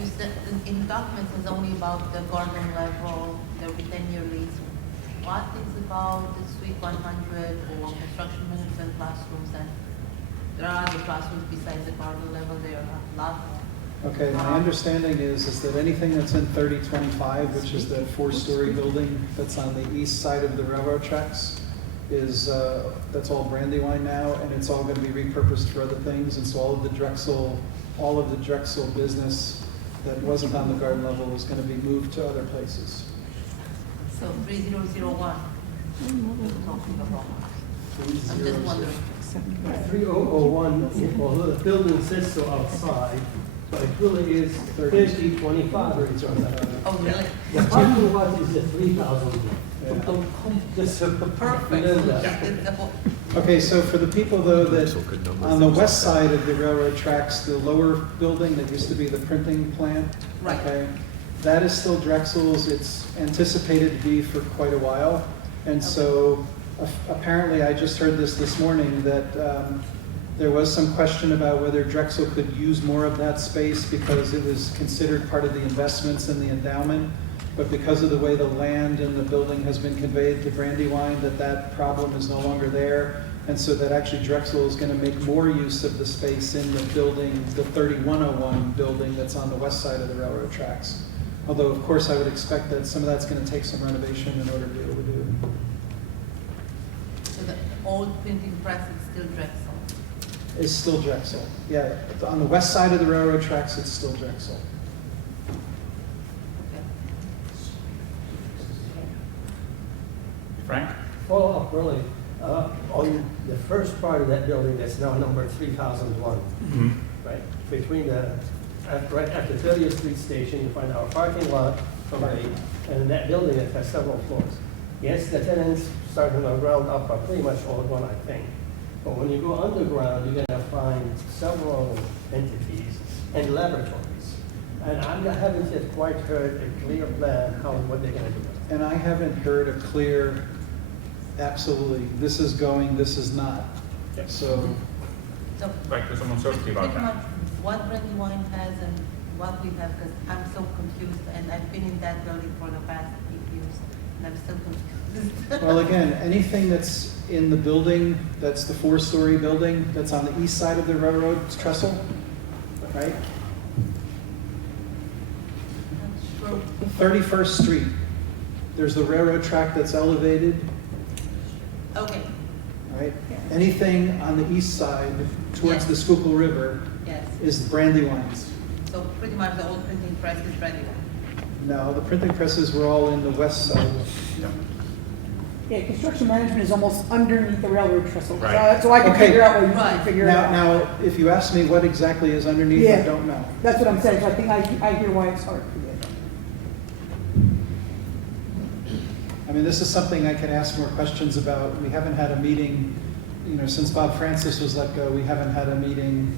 You said in documents it's only about the garden level, the 10-year lease. What is about the Suite 100 or construction management classrooms? And there are other classrooms besides the garden level. There are a lot more. Okay, my understanding is that anything that's in 3025, which is that 4-story building that's on the east side of the railroad tracks, that's all Brandywine now, and it's all going to be repurposed for other things. And so all of the Drexel business that wasn't on the garden level is going to be moved to other places. So 3001. I'm just wondering. 3001, although the building says so outside, but it really is 3025. Oh, really? The parking lot is at 3,000. Perfect. Okay, so for the people though that on the west side of the railroad tracks, the lower building that used to be the printing plant, Right. okay, that is still Drexel's. It's anticipated to be for quite a while, and so apparently I just heard this morning that there was some question about whether Drexel could use more of that space because it was considered part of the investments in the endowment. But because of the way the land and the building has been conveyed to Brandywine, that problem is no longer there. And so that actually Drexel is going to make more use of the space in the building, the 3101 building that's on the west side of the railroad tracks. Although, of course, I would expect that some of that's going to take some renovation in order to be able to do it. So the old printing press is still Drexel. It's still Drexel. Yeah, on the west side of the railroad tracks, it's still Drexel. Okay. Frank? Follow up really, on the first part of that building that's now number 3001, right? Between right after 30th Street Station, you find our parking lot, right, and that building that has several floors. Yes, the tenants starting on the ground up are pretty much all gone, I think. But when you go underground, you're gonna find several entities and laboratories. And I haven't yet quite heard a clear plan what they're gonna do. And I haven't heard a clear, absolutely, this is going, this is not. So, So Right, there's some uncertainty about pretty that. much what Brandywine has and what we have, because I'm so confused, and I've been in that building for the past 8 years, and I'm still confused. well, again, anything that's in the building, that's the 4-story building, that's on the east side of the railroad trestle, right? Sure. 31st Street, there's the railroad track that's elevated, Okay, right? Anything on the east side towards the Schuylkill River yes. is Brandywine's. So pretty much the old printing press is Brandywine. No, the printing presses were all in the west side. Yeah, construction management is almost underneath the railroad trestle. Right. So I can Okay. figure out what you Right. can figure it out. Now, if you ask me what exactly is underneath, I Yeah. don't know. That's what I'm saying, so I think I hear why it's hard for you. I mean, this is something I can ask more questions about. We haven't had a meeting, since Bob Francis was let go, we haven't had a meeting,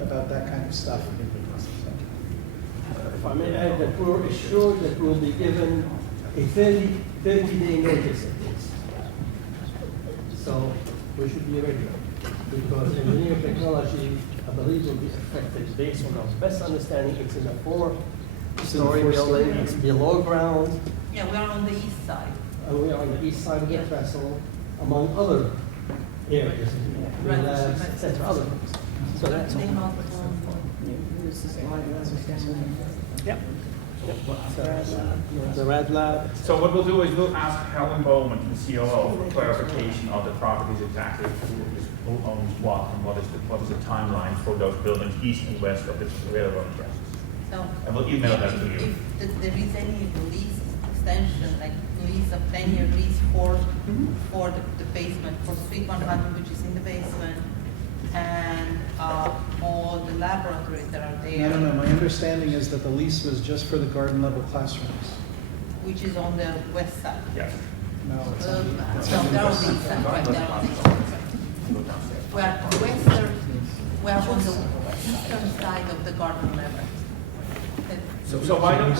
about that kind of stuff. If I may add, that we're assured that we'll be given a 30-day notice at least. So we should be ready, because engineering technology, I believe, will be affected based on our best understanding. It's in a 4-story building, it's below ground, Yeah, we are on the east side. and we are on the east side of the Yeah. trestle, among other areas, Right. labs, et cetera, other things. So that's all. They not, Yep. The red lab. So what we'll do is we'll ask Helen Bowman, the COO, for clarification of the properties exactly, who owns what, and what is the timeline for those buildings east and west of the railroad tracks. so. And we'll email that to you. If there is any lease extension, like lease of 10-year lease for the basement, for Suite 100, which is in the basement, and all the laboratories that are there. No. My understanding is that the lease was just for the garden level classrooms. Which is on the west side. Yes. No, it's No, on they're on the east side, right, they're on the east side. We are on the eastern side of the garden level. So why don't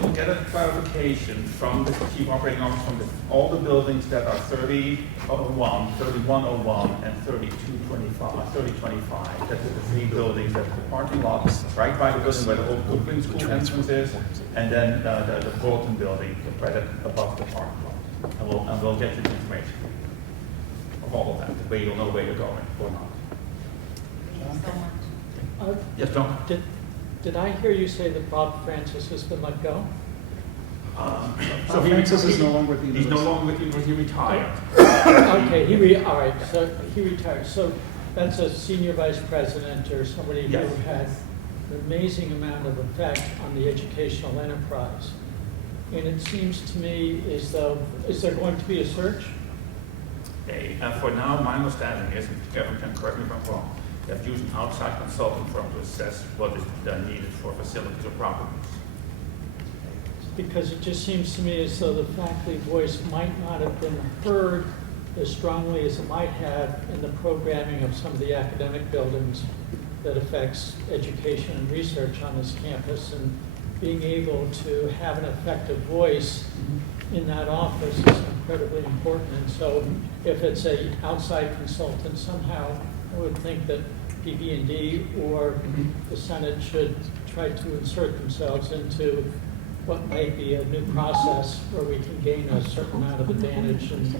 we'll get a clarification from the chief operating officer from all the buildings that are 3001, 3101, and 3025. That's the 3 buildings, that's the parking lot, right by the building where the old Brooklyn School entrance is, and then the Bolton building, right above the parking lot. And we'll get you the information of all of that, the way you'll know where you're going or not. Thank you so much. Yes, John? Did I hear you say that Bob Francis has been let go? So Francis is no longer with the He's no university. longer with the university, he retired. Okay, all right, so he retired. So that's a senior vice president or somebody who Yes. had an amazing amount of effect on the educational enterprise. And it seems to me as though, is there going to be a search? Okay, for now, my understanding is, and Kevin can correct me if I'm wrong, they've used an outside consulting firm to assess what is needed for facilities or properties. Because it just seems to me as though the faculty voice might not have been heard as strongly as it might have in the programming of some of the academic buildings that affects education and research on this campus. And being able to have an effective voice in that office is incredibly important. And so if it's a outside consultant somehow, I would think that PB&D or the Senate should try to insert themselves into what might be a new process where we can gain a certain amount of advantage and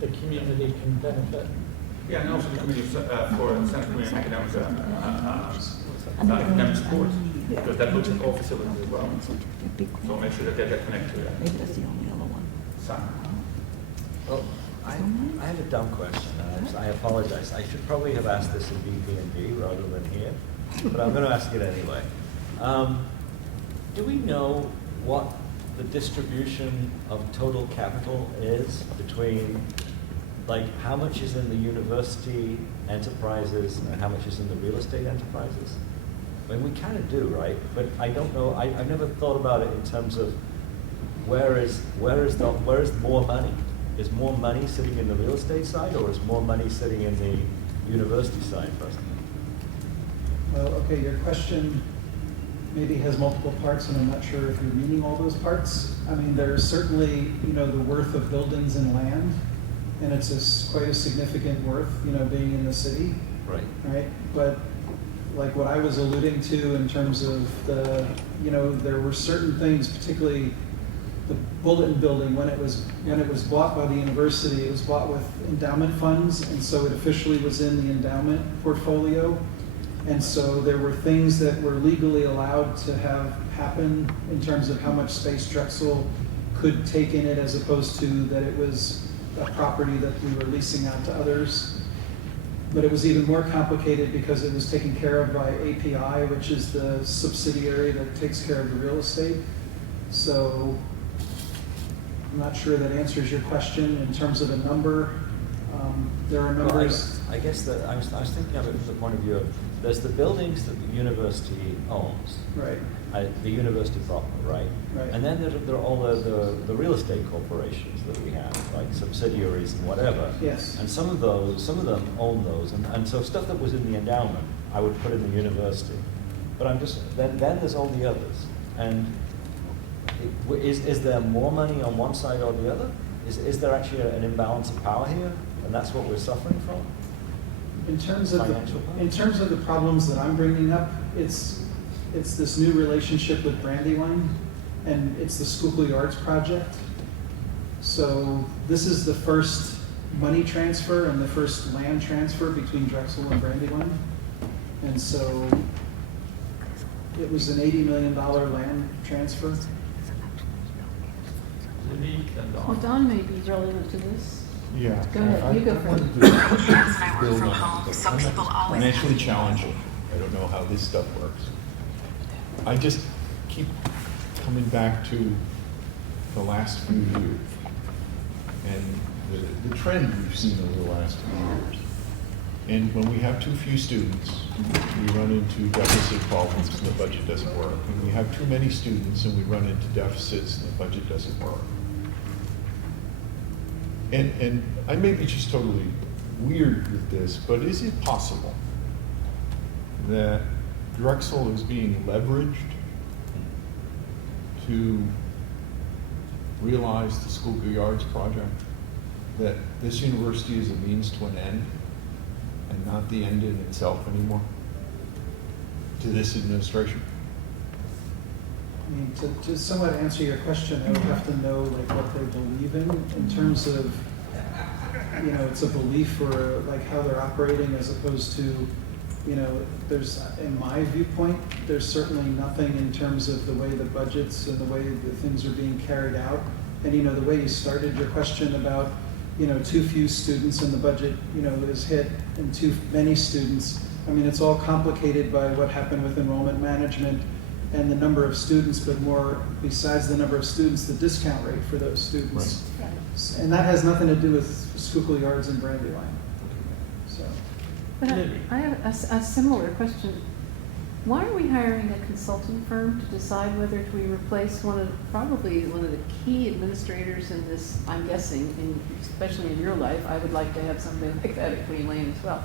the community can benefit. Yeah, and also the committee for Senate Committee on Academic Support, because that looks at all facilities as well. So make sure that they get connected to that. Maybe that's the only other one. Simon. Well, I have a dumb question. I apologize. I should probably have asked this in BP&D rather than here, but I'm going to ask it anyway. Do we know what the distribution of total capital is between, like, how much is in the university enterprises and how much is in the real estate enterprises? I mean, we kind of do, right? But I don't know, I've never thought about it in terms of where is more money? Is more money sitting in the real estate side, or is more money sitting in the university side presently? Well, okay, your question maybe has multiple parts, and I'm not sure if you're meaning all those parts. I mean, there's certainly, the worth of buildings and land, and it's quite a significant worth, being in the city. Right. Right? But like what I was alluding to in terms of the, there were certain things, particularly the Bulletin Building, when it was bought by the university, it was bought with endowment funds, and so it officially was in the endowment portfolio. And so there were things that were legally allowed to have happen in terms of how much space Drexel could take in it, as opposed to that it was a property that we were leasing out to others. But it was even more complicated because it was taken care of by API, which is the subsidiary that takes care of the real estate. So I'm not sure that answers your question in terms of a number. There are numbers. Well, I guess that I was thinking of it from the point of view of, there's the buildings that the university owns. Right. The university proper, right? Right. And then there are all the real estate corporations that we have, like subsidiaries and whatever. Yes. And some of them own those, and so stuff that was in the endowment, I would put in the university. But then there's all the others. And is there more money on one side or the other? Is there actually an imbalance of power here, and that's what we're suffering from? In terms of the problems that I'm bringing up, it's this new relationship with Brandywine, and it's the Schuylkill Yards project. So this is the first money transfer and the first land transfer between Drexel and Brandywine. And so it was an $80 million land transfer. Well, Don may be relevant to this. Yeah. Go ahead, you go first. I'm financially challenged. I don't know how this stuff works. I just keep coming back to the last few years and the trend we've seen over the last few years. And when we have too few students, we run into deficit problems and the budget doesn't work. And we have too many students and we run into deficits and the budget doesn't work. And I may be just totally weird with this, but is it possible that Drexel is being leveraged to realize the Schuylkill Yards project? That this university is a means to an end and not the end in itself anymore to this administration? I mean, to somewhat answer your question, I would have to know like what they believe in terms of, it's a belief or like how they're operating, as opposed to, there's, in my viewpoint, there's certainly nothing in terms of the way the budgets and the way the things are being carried out. And, the way you started your question about, too few students and the budget, is hit, and too many students. I mean, it's all complicated by what happened with enrollment management and the number of students, but more, besides the number of students, the discount rate for those students. Right. And that has nothing to do with Schuylkill Yards and Brandywine. So. But I have a similar question. Why are we hiring a consulting firm to decide whether we replace probably one of the key administrators in this, I'm guessing, especially in your life, I would like to have something like that at Queen Lane as well.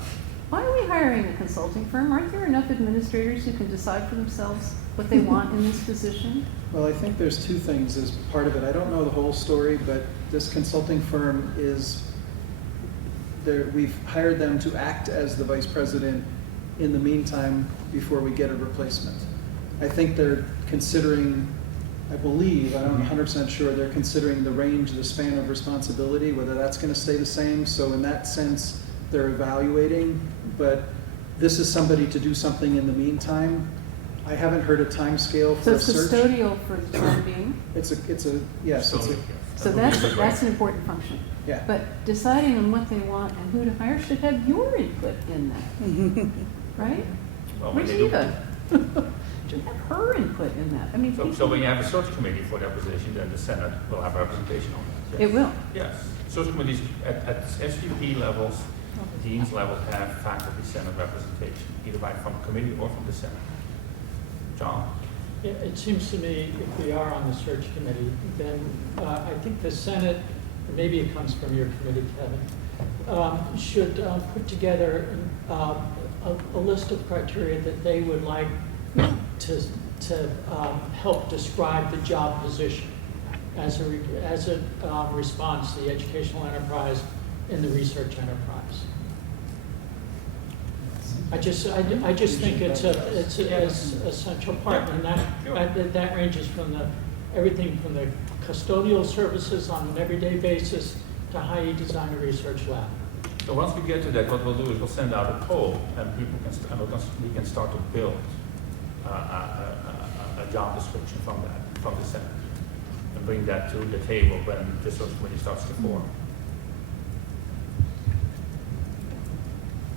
Why are we hiring a consulting firm? Aren't there enough administrators who can decide for themselves what they want in this position? Well, I think there's two things as part of it. I don't know the whole story, but this consulting firm we've hired them to act as the vice president in the meantime before we get a replacement. I think they're considering, I believe, I'm 100% sure, they're considering the range, the span of responsibility, whether that's going to stay the same. So in that sense, they're evaluating, but this is somebody to do something in the meantime. I haven't heard a time scale for a search. So it's custodial for the time being? Yes. So that's an important function. Yeah. But deciding on what they want and who to hire should have your input in that, right? Well, Where's Eva? to have her input in that. I mean, So when you have a search committee for that position, then the Senate will have representation on that. Yes. It will. Yes. Search committees at SVP levels, dean's level have faculty Senate representation, either from a committee or from the Senate. John? It seems to me if we are on the search committee, then I think the Senate, or maybe it comes from your committee, Kevin, should put together a list of criteria that they would like to help describe the job position as a response to the educational enterprise and the research enterprise. I just think it's an essential part, and that ranges from everything from the custodial services on an everyday basis to how you design a research lab. So once we get to that, what we'll do is we'll send out a poll, and we can start to build a job description from the Senate, and bring that to the table when the search committee starts to form.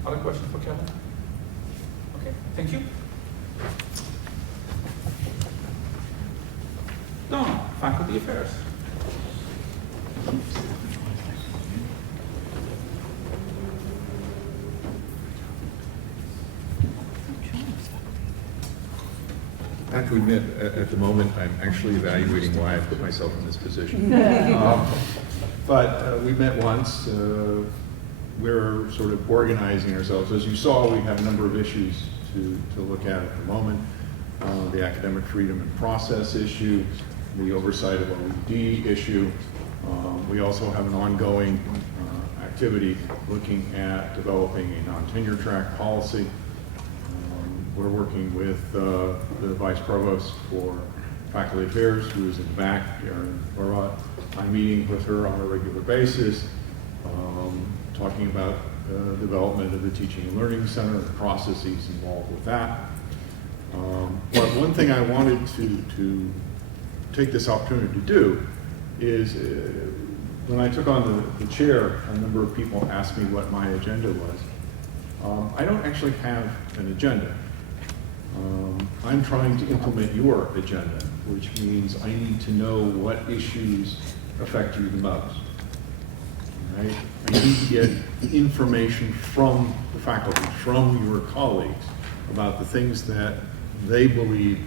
Other questions for Kevin? Okay, thank you. Don, Faculty Affairs. I have to admit, at the moment, I'm actually evaluating why I put myself in this position. But we met once. We're sort of organizing ourselves. As you saw, we have a number of issues to look at the moment. The academic freedom and process issue, the oversight of OED issue. We also have an ongoing activity looking at developing a non-tenure track policy. We're working with the Vice Provost for Faculty Affairs, who is in the back, Erin Barat. I'm meeting with her on a regular basis, talking about development of the Teaching and Learning Center and the processes involved with that. But one thing I wanted to take this opportunity to do is, when I took on the chair, a number of people asked me what my agenda was. I don't actually have an agenda. I'm trying to implement your agenda, which means I need to know what issues affect you the most. Right? I need to get information from the faculty, from your colleagues, about the things that they believe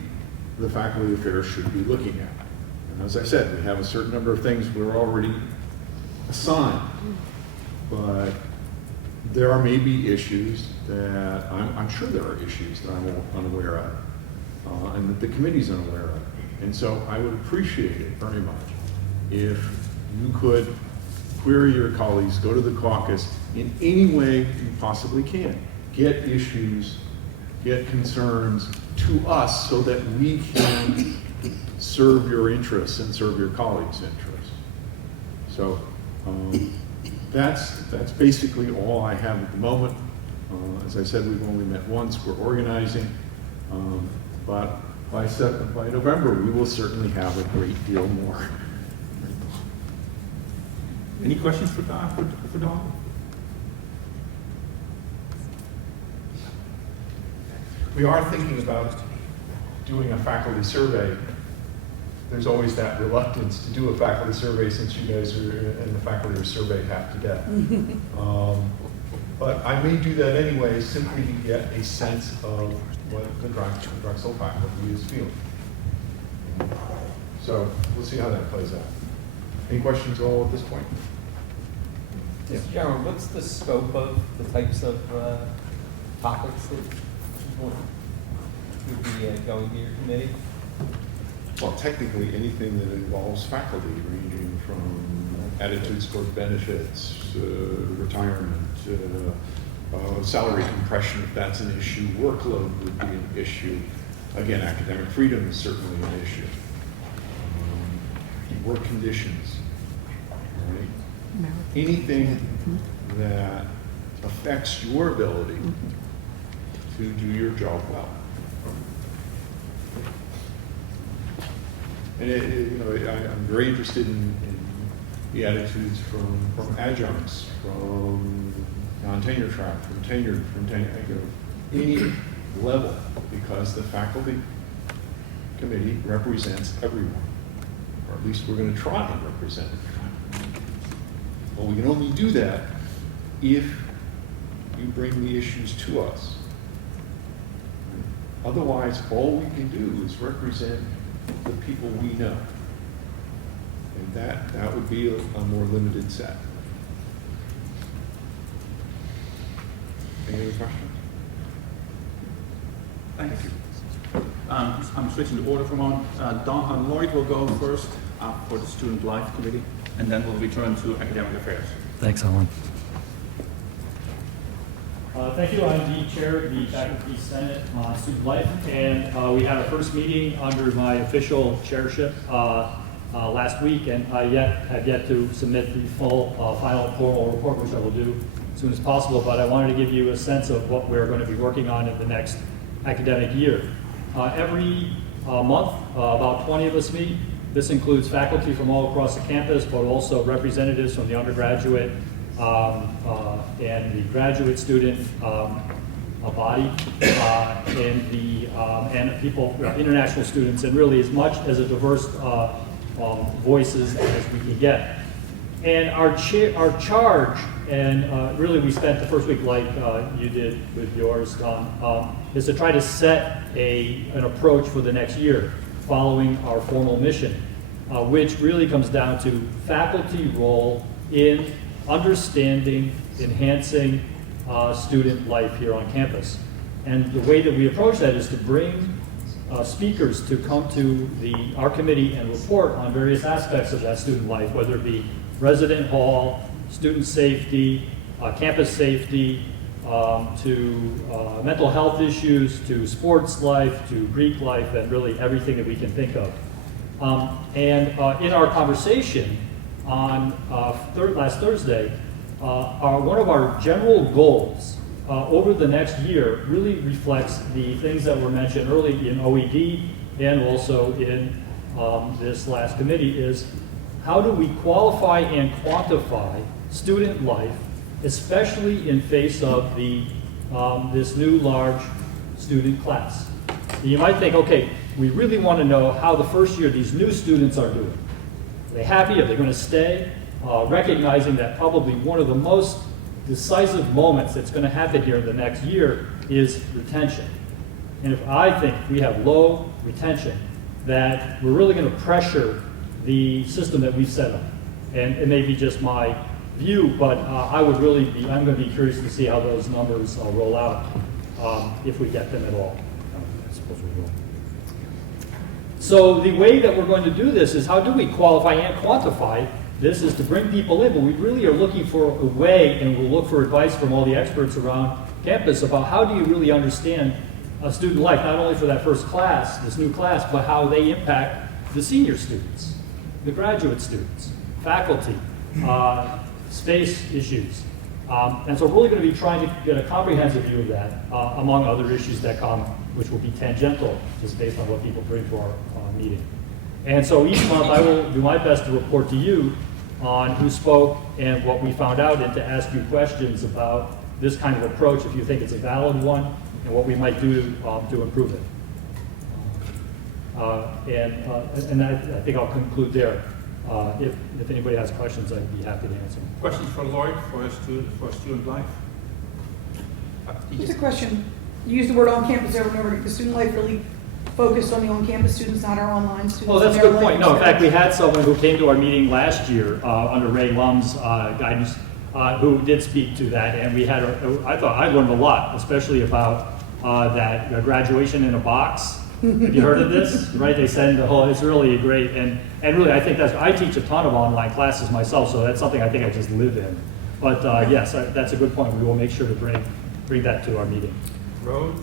the Faculty Affairs should be looking at. And as I said, we have a certain number of things we're already assigned, but there are maybe issues that I'm sure there are issues that I'm unaware of, and that the committee's unaware of. And so I would appreciate it very much if you could query your colleagues, go to the caucus in any way you possibly can. Get issues, get concerns to us so that we can serve your interests and serve your colleagues' interests. So that's basically all I have at the moment. As I said, we've only met once. We're organizing, but by November, we will certainly have a great deal more. Any questions for Don? We are thinking about doing a faculty survey. There's always that reluctance to do a faculty survey since you guys are in the faculty survey half to death. But I may do that anyway, simply to get a sense of what the Drexel faculty is feeling. So we'll see how that plays out. Any questions at all at this point? Mr. Chairman, what's the scope of the types of topics that would be going to your committee? Well, technically, anything that involves faculty, ranging from attitudes toward benefits, retirement, salary compression, if that's an issue, workload would be an issue. Again, academic freedom is certainly an issue. Work conditions, right? Anything that affects your ability to do your job well. And I'm very interested in the attitudes from adjuncts, from non-tenure track, from tenured, any level, because the faculty committee represents everyone, or at least we're going to try and represent everyone. Well, we can only do that if you bring the issues to us. Otherwise, all we can do is represent the people we know. And that would be a more limited set. Any other questions? Thank you. I'm switching the order for a moment. Lloyd will go first for the Student Life Committee, and then we'll return to Academic Affairs. Thanks, Alan. Thank you. I'm the chair of the Faculty Senate on Student Life, and we had our first meeting under my official chairship last week, and I have yet to submit the full final formal report, which I will do as soon as possible, but I wanted to give you a sense of what we're going to be working on in the next academic year. Every month, about 20 of us meet. This includes faculty from all across the campus, but also representatives from the undergraduate and the graduate student body, and people, international students, and really as much as a diverse voices as we can get. And our charge, and really we spent the first week like you did with yours, Don, is to try to set an approach for the next year following our formal mission, which really comes down to faculty role in understanding, enhancing student life here on campus. And the way that we approach that is to bring speakers to come to our committee and report on various aspects of that student life, whether it be resident hall, student safety, campus safety, to mental health issues, to sports life, to Greek life, and really everything that we can think of. In our conversation on last Thursday, one of our general goals over the next year really reflects the things that were mentioned early in OED and also in this last committee is how do we qualify and quantify student life, especially in face of this new large student class. You might think, okay, we really want to know how the first year these new students are doing. Are they happy? Are they going to stay? Recognizing that probably one of the most decisive moments that's going to happen here in the next year is retention. And if I think we have low retention, that we're really going to pressure the system that we've set up. And it may be just my view, but I'm going to be curious to see how those numbers roll out, if we get them at all. I suppose we will. So the way that we're going to do this is how do we qualify and quantify? This is to bring people in, but we really are looking for a way, and we'll look for advice from all the experts around campus about how do you really understand student life, not only for that first class, this new class, but how they impact the senior students, the graduate students, faculty, space issues. And so we're really going to be trying to get a comprehensive view of that, among other issues that come, which will be tangential, just based on what people bring to our meeting. And so each month I will do my best to report to you on who spoke and what we found out, and to ask you questions about this kind of approach, if you think it's a valid one, and what we might do to improve it. And I think I'll conclude there. If anybody has questions, I'd be happy to answer them. Questions for Lloyd for student life? Just a question. You use the word on campus over and over. The student life really focused on the on-campus students, not our online students? Oh, that's a good point. No, in fact, we had someone who came to our meeting last year under Ray Lum's guidance who did speak to that, and we had, I thought I learned a lot, especially about that graduation in a box. Have you heard of this? Right, they send the whole, it's really great, and really I think I teach a ton of online classes myself, so that's something I think I just live in. But yes, that's a good point. We will make sure to bring that to our meeting. Rose?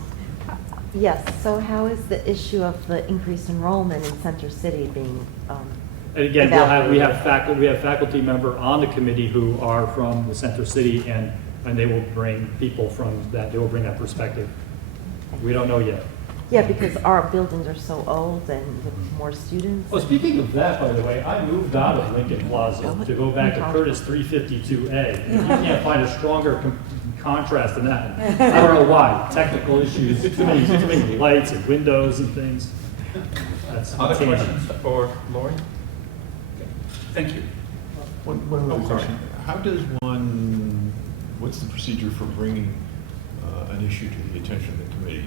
Yes, so how is the issue of the increased enrollment in Center City being and again, we have faculty member on the committee who are from the Center City, and they will bring people from that, they will bring that perspective. We don't know yet. Yeah, because our buildings are so old and with more students. Well, speaking of that, by the way, I moved out of Lincoln Plaza to go back to Curtis 352A. You can't find a stronger contrast than that. I don't know why. Technical issues, too many lights and windows and things. that's. Other changing. questions for Lori? Okay. Thank you. One Oh, other sorry. question. How does one, what's the procedure for bringing an issue to the attention of the committee?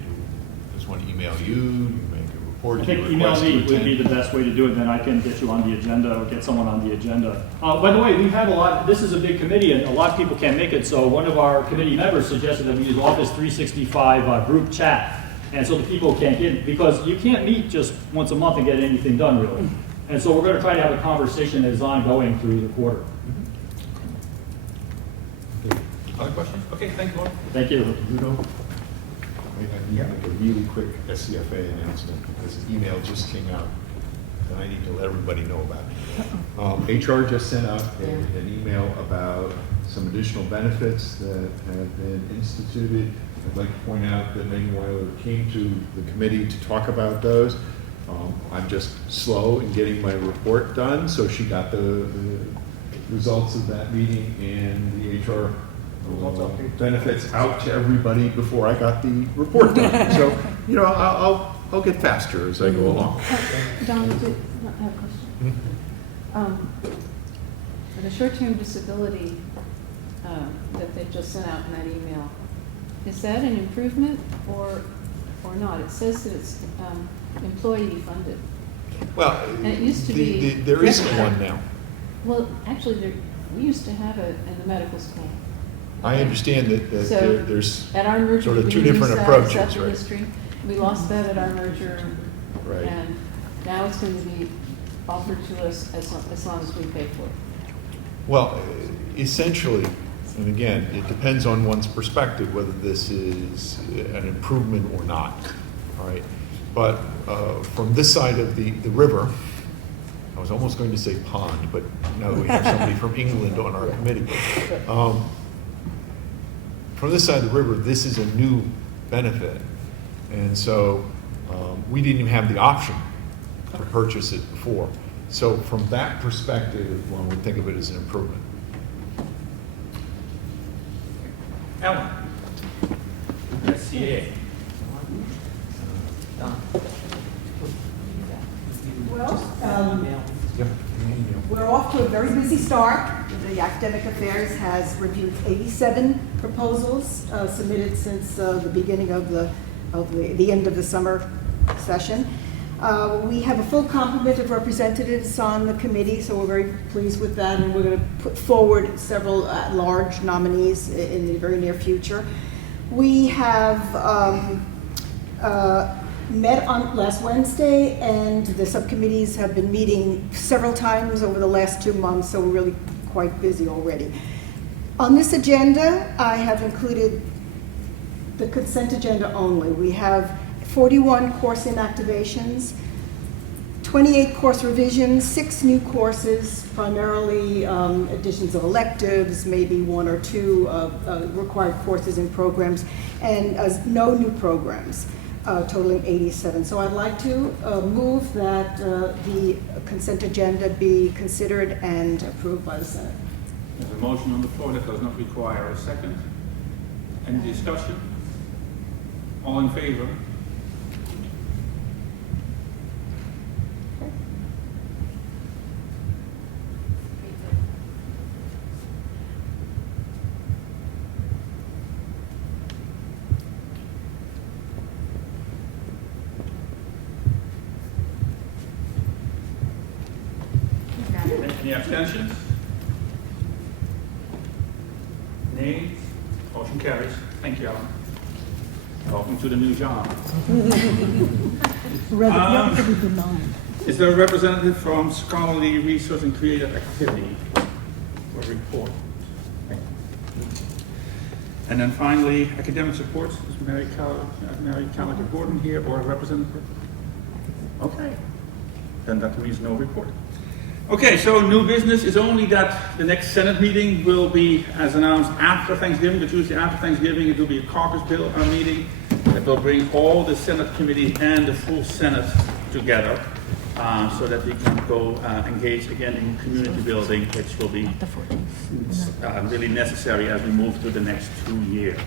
Does one email you? Do you make a report? I Do you think email request to me would be attend? the best way to do it, then I can get you on the agenda or get someone on the agenda. By the way, we have a lot, this is a big committee and a lot of people can't make it, so one of our committee members suggested that we use Office 365 group chat. And so the people can't get, because you can't meet just once a month and get anything done really. And so we're going to try to have a conversation that is ongoing through the quarter. Other questions? Okay, thank you, Lori. Thank you. Ludo? I need to make a really quick SCFA announcement because an email just came out and I need to let everybody know about it. HR just sent out an email about some additional benefits that have been instituted. I'd like to point out that Megan Weiler came to the committee to talk about those. I'm just slow in getting my report done, so she got the results of that meeting and the HR benefits out to everybody before I got the report done. So, you know, I'll get faster as I go along. Don, I have a question. For the short-term disability that they just sent out in that email, is that an improvement or not? It says that it's employee funded. Well, And it used to be there isn't one now. Well, actually, we used to have it in the medical school. I understand that So, there's at our merger, sort of we two used different that, approaches, set the right? history. We lost that at our merger. Right. And now it's going to be offered to us as long as we pay for it. Well, essentially, and again, it depends on one's perspective whether this is an improvement or not, all right? But from this side of the river, I was almost going to say pond, but now that we have somebody from England on our committee. From this side of the river, this is a new benefit. And so we didn't even have the option to purchase it before. So from that perspective, one would think of it as an improvement. Ellen? SCA. Well, we're off to a very busy start. The Academic Affairs has reviewed 87 proposals submitted since the beginning of the end of the summer session. We have a full complement of representatives on the committee, so we're very pleased with that, and we're going to put forward several large nominees in the very near future. We have met on last Wednesday, and the subcommittees have been meeting several times over the last 2 months, so we're really quite busy already. On this agenda, I have included the consent agenda only. We have 41 course inactivations, 28 course revisions, 6 new courses, primarily additions of electives, maybe 1 or 2 required courses and programs, and no new programs, totaling 87. So I'd like to move that the consent agenda be considered and approved by the Senate. There's a motion on the floor that does not require a second. Any discussion? All in favor? Any abstentions? Nay? Motion carries. Thank you, Alan. Welcome to the new job. Is there a representative from Scholarly Research and Creative Activity for a report? And then finally, academic support. Is Mary Callagher Gordon here or a representative? Okay. Then that means no report. Okay, so new business is only that the next Senate meeting will be, as announced, after Thanksgiving, the Tuesday after Thanksgiving. It will be a caucus bill meeting that will bring all the Senate committee and the full Senate together so that we can go engage again in community building, which will be really necessary as we move to the next 2 years.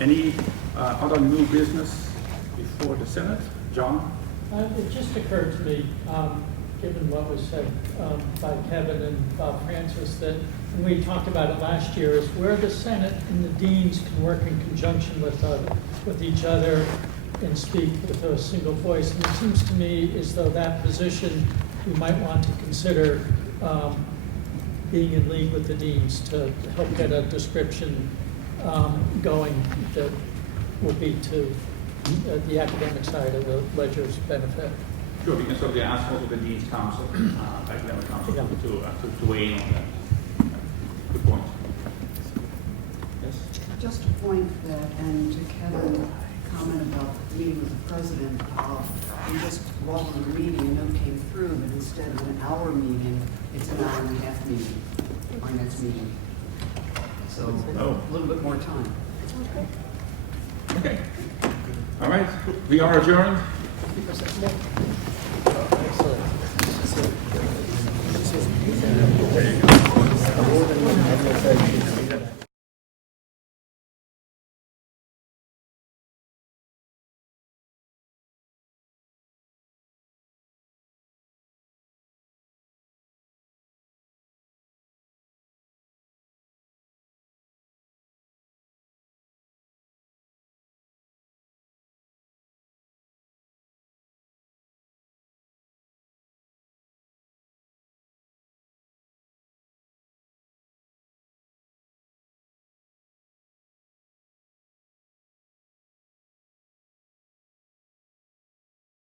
Any other new business before the Senate? John? It just occurred to me, given what was said by Kevin and Bob Francis, that when we talked about it last year, is where the Senate and the deans can work in conjunction with each other and speak with a single voice. And it seems to me as though that position, we might want to consider being in league with the deans to help get a description going that will be to the academic side of the ledger's benefit. Sure, we can certainly ask also the Dean's Council, Academic Council, to weigh in on that. Good point. Yes? Just to point that, and to Kevin's comment about meeting with the president, we just, while we were meeting, a note came through that instead of an hour meeting, it's an hour and a half meeting, our next meeting. So a little bit more time. Okay. All right, we are adjourned. 50% more.